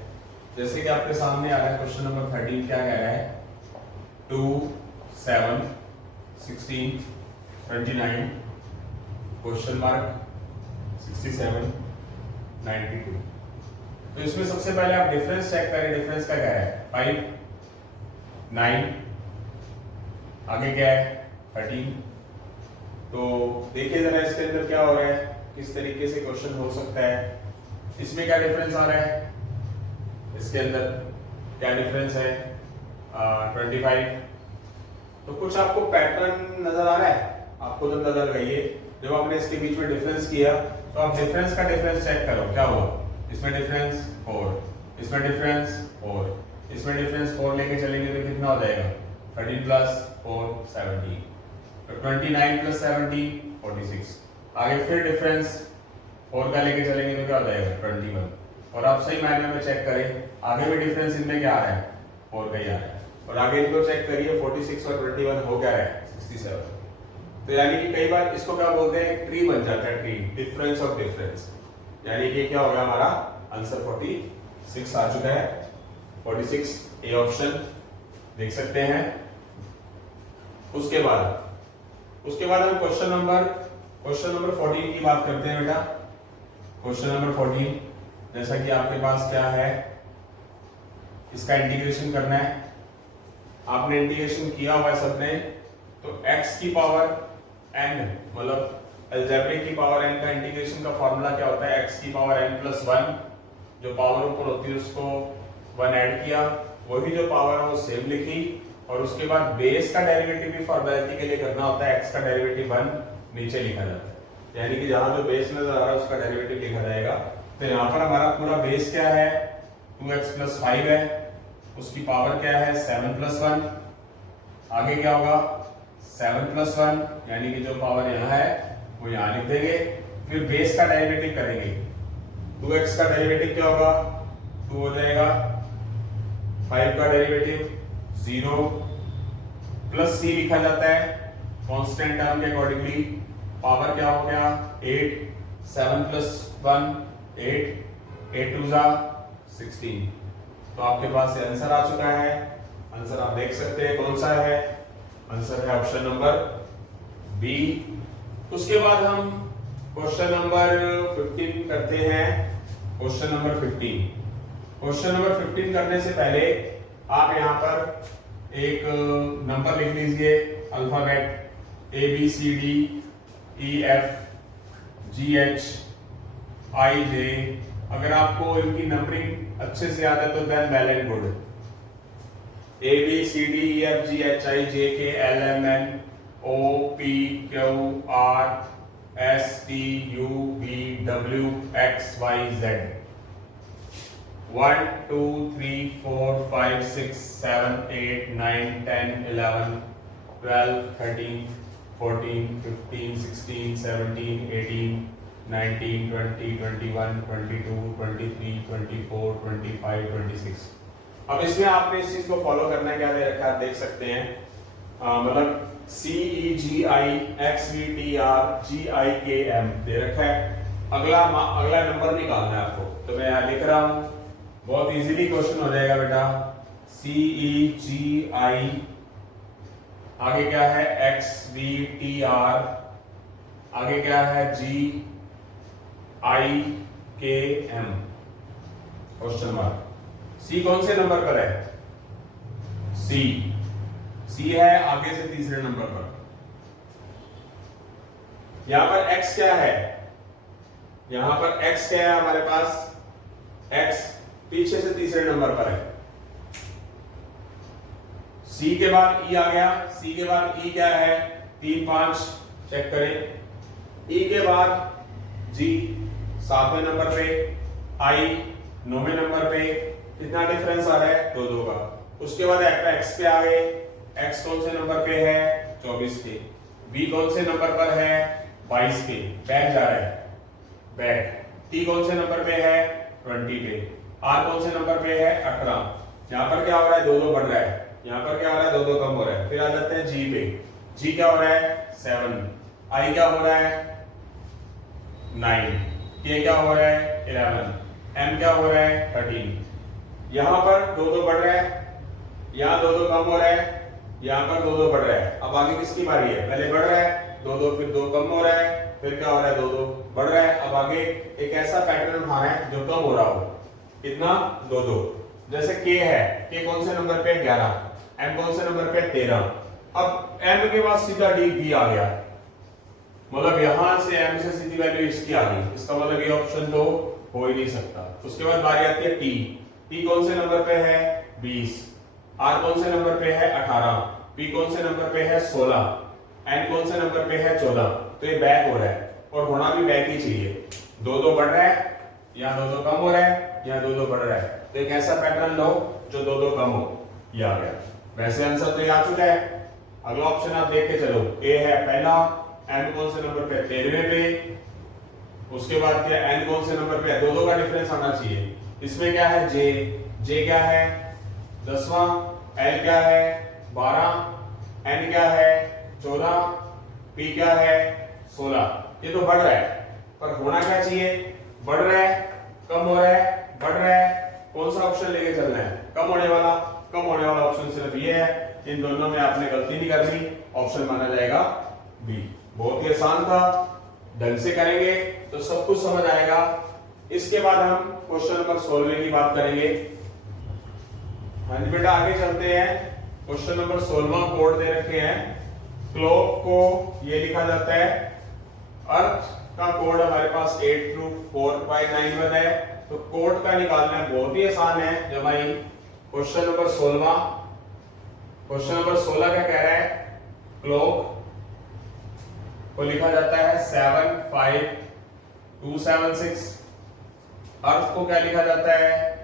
जैसे कि आपके सामने आ रहा है क्वेश्चन नंबर 13 क्या कह रहा है, 2 7 16 29 क्वेश्चन मार्क 67 92। तो इसमें सबसे पहले आप डिफरेंस चेक करें, डिफरेंस क्या कह रहा है, 5 9, आगे क्या है 13। तो देखिए जरा इसके अंदर क्या हो रहा है, किस तरीके से क्वेश्चन हो सकता है। इसमें क्या डिफरेंस आ रहा है, इसके अंदर क्या डिफरेंस है 25। तो कुछ आपको पैटर्न नजर आ रहा है, आपको तो नजर गई है। जब आपने इसके बीच में डिफरेंस किया तो आप डिफरेंस का डिफरेंस चेक करो क्या हुआ। इसमें डिफरेंस 4, इसमें डिफरेंस 4, इसमें डिफरेंस 4 लेके चलेंगे तो कितना हो जाएगा 13 प्लस 4 17। तो 29 प्लस 17 46। आगे फिर डिफरेंस 4 का लेके चलेंगे तो क्या हो जाएगा 21। और आप सही मायने में चेक करें आगे भी डिफरेंस इनमें क्या आ रहा है 4 का ही आ रहा है। और आगे इनको चेक करिए 46 और 21 हो क्या रहा है 67। तो यानी कि कई बार इसको क्या बोलते हैं ट्री बन जाता है, ट्री डिफरेंस ऑफ डिफरेंस। यानी कि क्या हो गया हमारा आंसर 46 आ चुका है। 46 ए ऑप्शन देख सकते हैं। उसके बाद हम क्वेश्चन नंबर 14 की बात करते हैं बेटा। क्वेश्चन नंबर 14 जैसा कि आपके पास क्या है, इसका इंटीग्रेशन करना है। आपने इंटीग्रेशन किया हुआ है सबने, तो x की पावर n मतलब अलजेब्रिक की पावर n का इंटीग्रेशन का फॉर्मूला क्या होता है x की पावर n प्लस 1। जो पावर ऊपर होती है उसको 1 ऐड किया, वही जो पावर है वो सेम लिखी। और उसके बाद बेस का डेरिवेटिव भी फॉर्मेलिटी के लिए करना होता है, x का डेरिवेटिव 1 नीचे लिखा जाता है। यानी कि जहां जो बेस नजर आ रहा है उसका डेरिवेटिव लिखा जाएगा। तो यहाँ पर हमारा पूरा बेस क्या है 2x प्लस 5 है, उसकी पावर क्या है 7 प्लस 1। आगे क्या होगा 7 प्लस 1, यानी कि जो पावर यहाँ है वो यहाँ लिख देंगे। फिर बेस का डेरिवेटिव करेंगे, 2x का डेरिवेटिव क्या होगा 2 हो जाएगा, 5 का डेरिवेटिव 0 प्लस c लिखा जाता है कांस्टेंट टर्म के अकॉर्डिंगली। पावर क्या हो गया 8, 7 प्लस 1 8, 8 टू जा 16। तो आपके पास ये आंसर आ चुका है। आंसर आप देख सकते हैं कौन सा है, आंसर है ऑप्शन नंबर बी। उसके बाद हम क्वेश्चन नंबर 15 करते हैं। क्वेश्चन नंबर 15 करने से पहले आप यहाँ पर एक नंबर लिख लीजिए, alphabet ABCD EF GH IJ। अगर आपको इनकी नंबरिंग अच्छे से याद है तो then well and good. ABCDFGHIJKLMNOPQRSTUVWXYZ 1 2 3 4 5 6 7 8 9 10 11 12 13 14 15 16 17 18 19 20 21 22 23 24 25 26। अब इसमें आपने इस चीज को फॉलो करना है, क्या दे रखा है आप देख सकते हैं। मतलब CEGIXVTRGIKM दे रखा है। अगला नंबर निकालना है आपको, तो मैं यहाँ लिख रहा हूं, बहुत इजीली क्वेश्चन हो जाएगा बेटा। CEGI आगे क्या है XVTR, आगे क्या है GIKM क्वेश्चन मार्क। सी कौन से नंबर पर है, सी है आगे से तीसरे नंबर पर। यहां पर x क्या है, यहां पर x क्या है हमारे पास, x पीछे से तीसरे नंबर पर है। C के बाद E आ गया, C के बाद E क्या है 3 5 चेक करें। E के बाद G 7वें नंबर पे, I 9वें नंबर पे। कितना डिफरेंस आ रहा है 2 2 का। उसके बाद x पे आ गए, x कौन से नंबर पे है 24 पे, b कौन से नंबर पर है 22 पे, बैक जा रहा है बैक। t कौन से नंबर पे है 20 पे, r कौन से नंबर पे है 18। यहाँ पर क्या हो रहा है 2 2 बढ़ रहा है, यहाँ पर क्या हो रहा है 2 2 कम हो रहा है। फिर आ जाते हैं g पे, g क्या हो रहा है 7, i क्या हो रहा है 9, k क्या हो रहा है 11, m क्या हो रहा है 13। यहां पर 2 2 बढ़ रहा है, यहां 2 2 कम हो रहा है, यहां पर 2 2 बढ़ रहा है। अब आगे किसकी बारी है, पहले बढ़ रहा है 2 2, फिर 2 कम हो रहा है, फिर क्या हो रहा है 2 2 बढ़ रहा है। अब आगे एक ऐसा पैटर्न उठाना है जो कम हो रहा हो, कितना 2 2। जैसे k है, k कौन से नंबर पे 11, m कौन से नंबर पे 13। अब m के बाद सीधा d b आ गया, मतलब यहां से m से सीधी वैल्यू इसकी आ गई, इसका मतलब ये ऑप्शन तो हो ही नहीं सकता। उसके बाद बारी आती है t कौन से नंबर पे है 20, r कौन से नंबर पे है 18, p कौन से नंबर पे है 16, n कौन से नंबर पे है 14। तो ये बैक हो रहा है और होना भी बैक ही चाहिए, 2 बढ़ रहा है या 2 कम हो रहा है या 2 बढ़ रहा है। तो एक ऐसा पैटर्न लो जो 2 कम हो, ये आ गया। वैसे आंसर तो ये आ चुका है। अगला ऑप्शन आप देख के चलो, ए है पहला, m कौन से नंबर पे 13वें पे, उसके बाद क्या n कौन से नंबर पे है, 2 का डिफरेंस आना चाहिए। इसमें क्या है j क्या है 10वां, l क्या है 12, n क्या है 14, p क्या है 16। ये तो बढ़ रहा है, पर होना क्या चाहिए, बढ़ रहा है कम हो रहा है बढ़ रहा है, कौन सा ऑप्शन लेके चलना है, कम होने वाला ऑप्शन सिर्फ ये है। इन दोनों में आपने गलती नहीं करनी, ऑप्शन माना जाएगा बी। बहुत ही आसान था, ढंग से करेंगे तो सब कुछ समझ आएगा। इसके बाद हम क्वेश्चन नंबर 16 की बात करेंगे। हाँ जी बेटा, आगे चलते हैं। क्वेश्चन नंबर 16 कोड दे रखे हैं। क्लॉक को ये लिखा जाता है, अर्थ का कोड हमारे पास 8 थ्रू 4/91 है, तो कोड का निकालना बहुत ही आसान है। जब आई क्वेश्चन नंबर 16 क्या कह रहा है, क्लॉक को लिखा जाता है 75276, अर्थ को क्या लिखा जाता है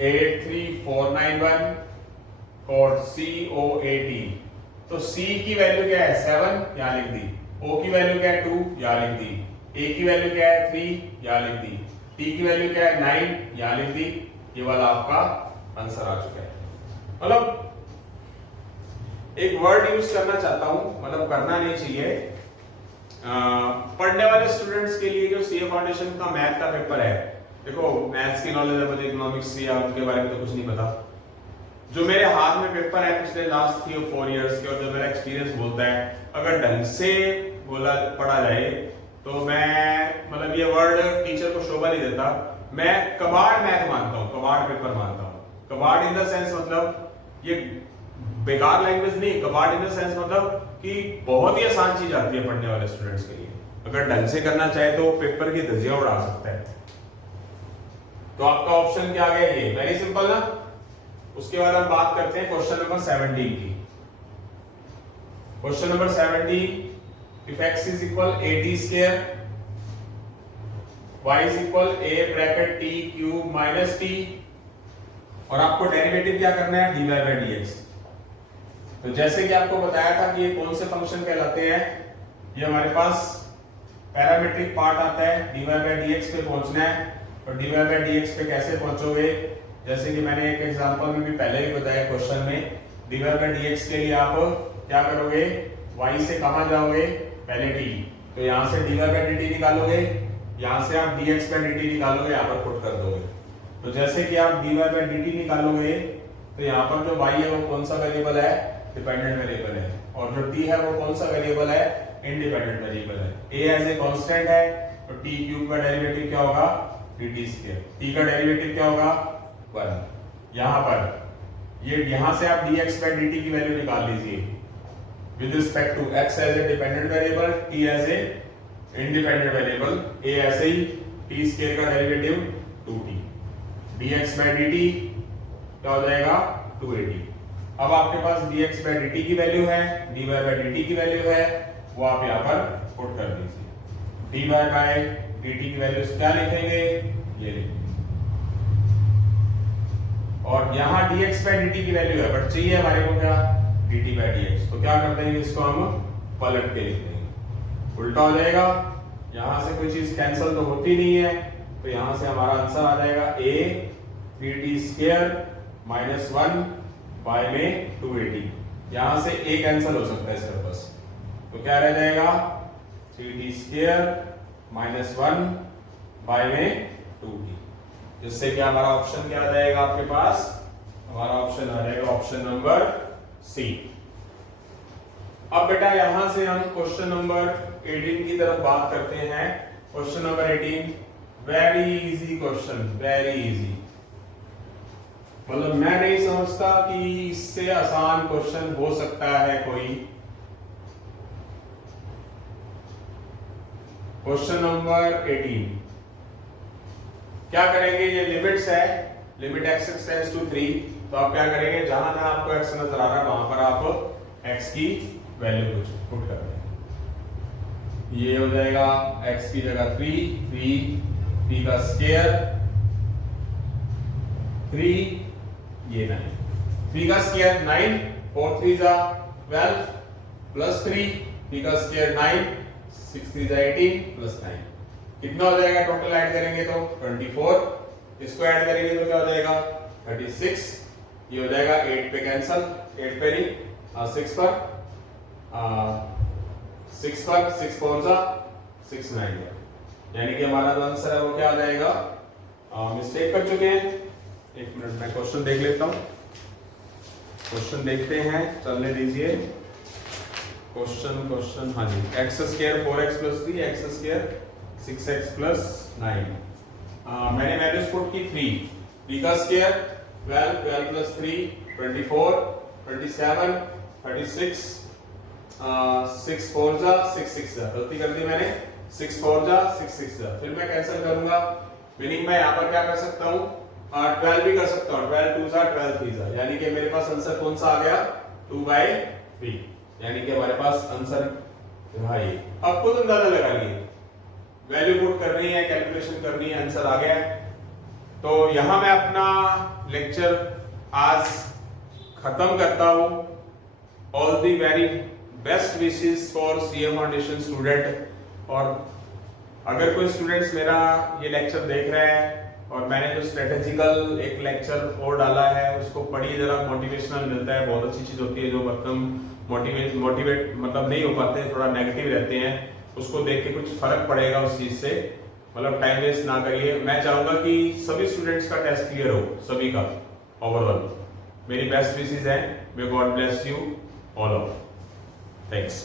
83491, कोड COAT। तो C की वैल्यू क्या है 7, यहां लिख दी, O की वैल्यू क्या है 2, यहां लिख दी, A की वैल्यू क्या है 3, यहां लिख दी, T की वैल्यू क्या है 9, यहां लिख दी। ये वाला आपका आंसर आ चुका है। मतलब एक वर्ड यूज करना चाहता हूं, मतलब करना नहीं चाहिए, पढ़ने वाले स्टूडेंट्स के लिए जो सीए फाउंडेशन का मैथ का पेपर है, देखो मैथ्स की नॉलेज है मुझे, इकोनॉमिक्स या उनके बारे में तो कुछ नहीं पता। जो मेरे हाथ में पेपर है पिछले लास्ट 3 और 4 इयर्स के, और जो मेरा एक्सपीरियंस बोलता है, अगर ढंग से पढ़ा जाए तो मैं, मतलब ये वर्ड टीचर को शोभा नहीं देता, मैं कबाड़ मैथ मानता हूँ, कबाड़ पेपर मानता हूँ। कबाड़ इन द सेंस, मतलब ये बेकार लैंग्वेज नहीं, कबाड़ इन द सेंस मतलब कि बहुत ही आसान चीज आती है पढ़ने वाले स्टूडेंट्स के लिए। अगर ढंग से करना चाहे तो पेपर की धज्जियां उड़ा सकता है। तो आपका ऑप्शन क्या आ गया, ये वेरी सिंपल ना। उसके बाद हम बात करते हैं क्वेश्चन नंबर 17 की। Question number 17, if x is equal at square, y is equal a bracket t cube minus t, और आपको डेरिवेटिव क्या करना है dy by dx। तो जैसे कि आपको बताया था कि ये कौन से फंक्शन कहलाते हैं, ये हमारे पास पैरामीट्रिक पार्ट आता है, dy by dx पे पहुंचना है। और dy by dx पे कैसे पहुंचोगे, जैसे कि मैंने एक एग्जांपल में भी पहले ही बताया क्वेश्चन में, dy by dx के लिए आप क्या करोगे, y से कहां जाओगे, पहले t, तो यहां से dy by dt निकालोगे, यहां से आप dx by dt निकालोगे, यहां पर पुट कर दोगे। तो जैसे कि आप dy by dt निकालोगे तो यहां पर जो y है वो कौन सा वेरिएबल है, डिपेंडेंट वेरिएबल है, और जो t है वो कौन सा वेरिएबल है, इंडिपेंडेंट वेरिएबल है। a एज ए कांस्टेंट है, तो t क्यूब का डेरिवेटिव क्या होगा, dt स्क्वायर, t का डेरिवेटिव क्या होगा 1। यहां पर ये यहां से आप dx by dt की वैल्यू निकाल लीजिए with respect to x as a dependent variable, t as a independent variable, a ऐसे ही t स्क्वायर का derivative 2t, dx by dt क्या हो जाएगा 2at। अब आपके पास dx by dt की वैल्यू है, dy by dt की वैल्यू है, वो आप यहाँ पर पुट कर दीजिए। dy by dt की वैल्यू क्या लिखेंगे, ये लिखेंगे, और यहाँ dx by dt की वैल्यू है, बट चाहिए हमारे को क्या dt by dx, तो क्या करते हैं इसको हम पलट के लिख देंगे, उल्टा हो जाएगा। यहाँ से कोई चीज कैंसिल तो होती नहीं है, तो यहाँ से हमारा आंसर आ जाएगा a 3t square minus 1 bye में 2at। यहाँ से a कैंसिल हो सकता है सिर्फ बस, तो क्या रह जाएगा 3t स्क्वायर माइनस 1 बाय में 2t, जिससे कि हमारा ऑप्शन क्या आ जाएगा आपके पास, हमारा ऑप्शन आ जाएगा ऑप्शन नंबर सी। अब बेटा यहां से हम क्वेश्चन नंबर 18 की तरफ बात करते हैं। Question number 18 very easy question, very easy. मतलब मैं नहीं समझता कि इससे आसान क्वेश्चन हो सकता है कोई। क्वेश्चन नंबर 18, क्या करेंगे, ये लिमिट्स है, लिमिट x टेंड्स टू 3, तो आप क्या करेंगे, जहां जहां आपको x नजर आ रहा है वहां पर आप x की वैल्यू पुट कर दें। ये हो जाएगा x की जगह 3 का स्क्वायर 3, ये 9, 3 का स्क्वायर 9, 4 3 जा 12 प्लस 3 का स्क्वायर 9, 6 3 जा 18 प्लस 9, कितना हो जाएगा, टोटल ऐड करेंगे तो 24, इसको ऐड करेंगे तो क्या हो जाएगा 36, ये हो जाएगा 8 पे कैंसल, 8 पे नहीं 6 पर 6 4 जा 6 9 जा, यानी कि हमारा जो आंसर है वो क्या आ जाएगा, मिस्टेक कर चुके हैं। एक मिनट मैं क्वेश्चन देख लेता हूं, क्वेश्चन देखते हैं, चलने दीजिए। क्वेश्चन हाँ जी, X square 4x plus 3, X square 6x plus 9, मैंने वैल्यूज पुट की 3 का स्क्वायर 12 प्लस 3 24 27 36 6 4 जा 6 6 जा, गलती कर दी मैंने, 6 4 जा 6 6 जा, फिर मैं कैंसिल करूंगा, मीनिंग मैं यहाँ पर क्या कर सकता हूँ, 12 भी कर सकता हूँ, 12 2 जा 12 3 जा, यानी कि मेरे पास आंसर कौन सा आ गया 2/3, यानी कि हमारे पास आंसर रहा ये। अब खुद अंदाजा लगा लिए, वैल्यू पुट करनी है, कैलकुलेशन करनी है, आंसर आ गया। तो यहां मैं अपना लेक्चर आज खत्म करता हूं। All the very best wishes for CA foundation student, और अगर कोई स्टूडेंट्स मेरा ये लेक्चर देख रहे हैं और मैंने जो स्ट्रेटेजिकल एक लेक्चर और डाला है उसको पढ़िए जरा, मोटिवेशनल मिलता है, बहुत अच्छी चीज होती है। जो बर्तन मोटिवेट मतलब नहीं हो पाते, थोड़ा नेगेटिव रहते हैं, उसको देख के कुछ फर्क पड़ेगा उस चीज से, मतलब टाइम वेस्ट ना करिए। मैं चाहूंगा कि सभी स्टूडेंट्स का टेस्ट क्लियर हो, सभी का ओवरऑल। मेरी बेस्ट विशेस है, may God bless you all of, thanks.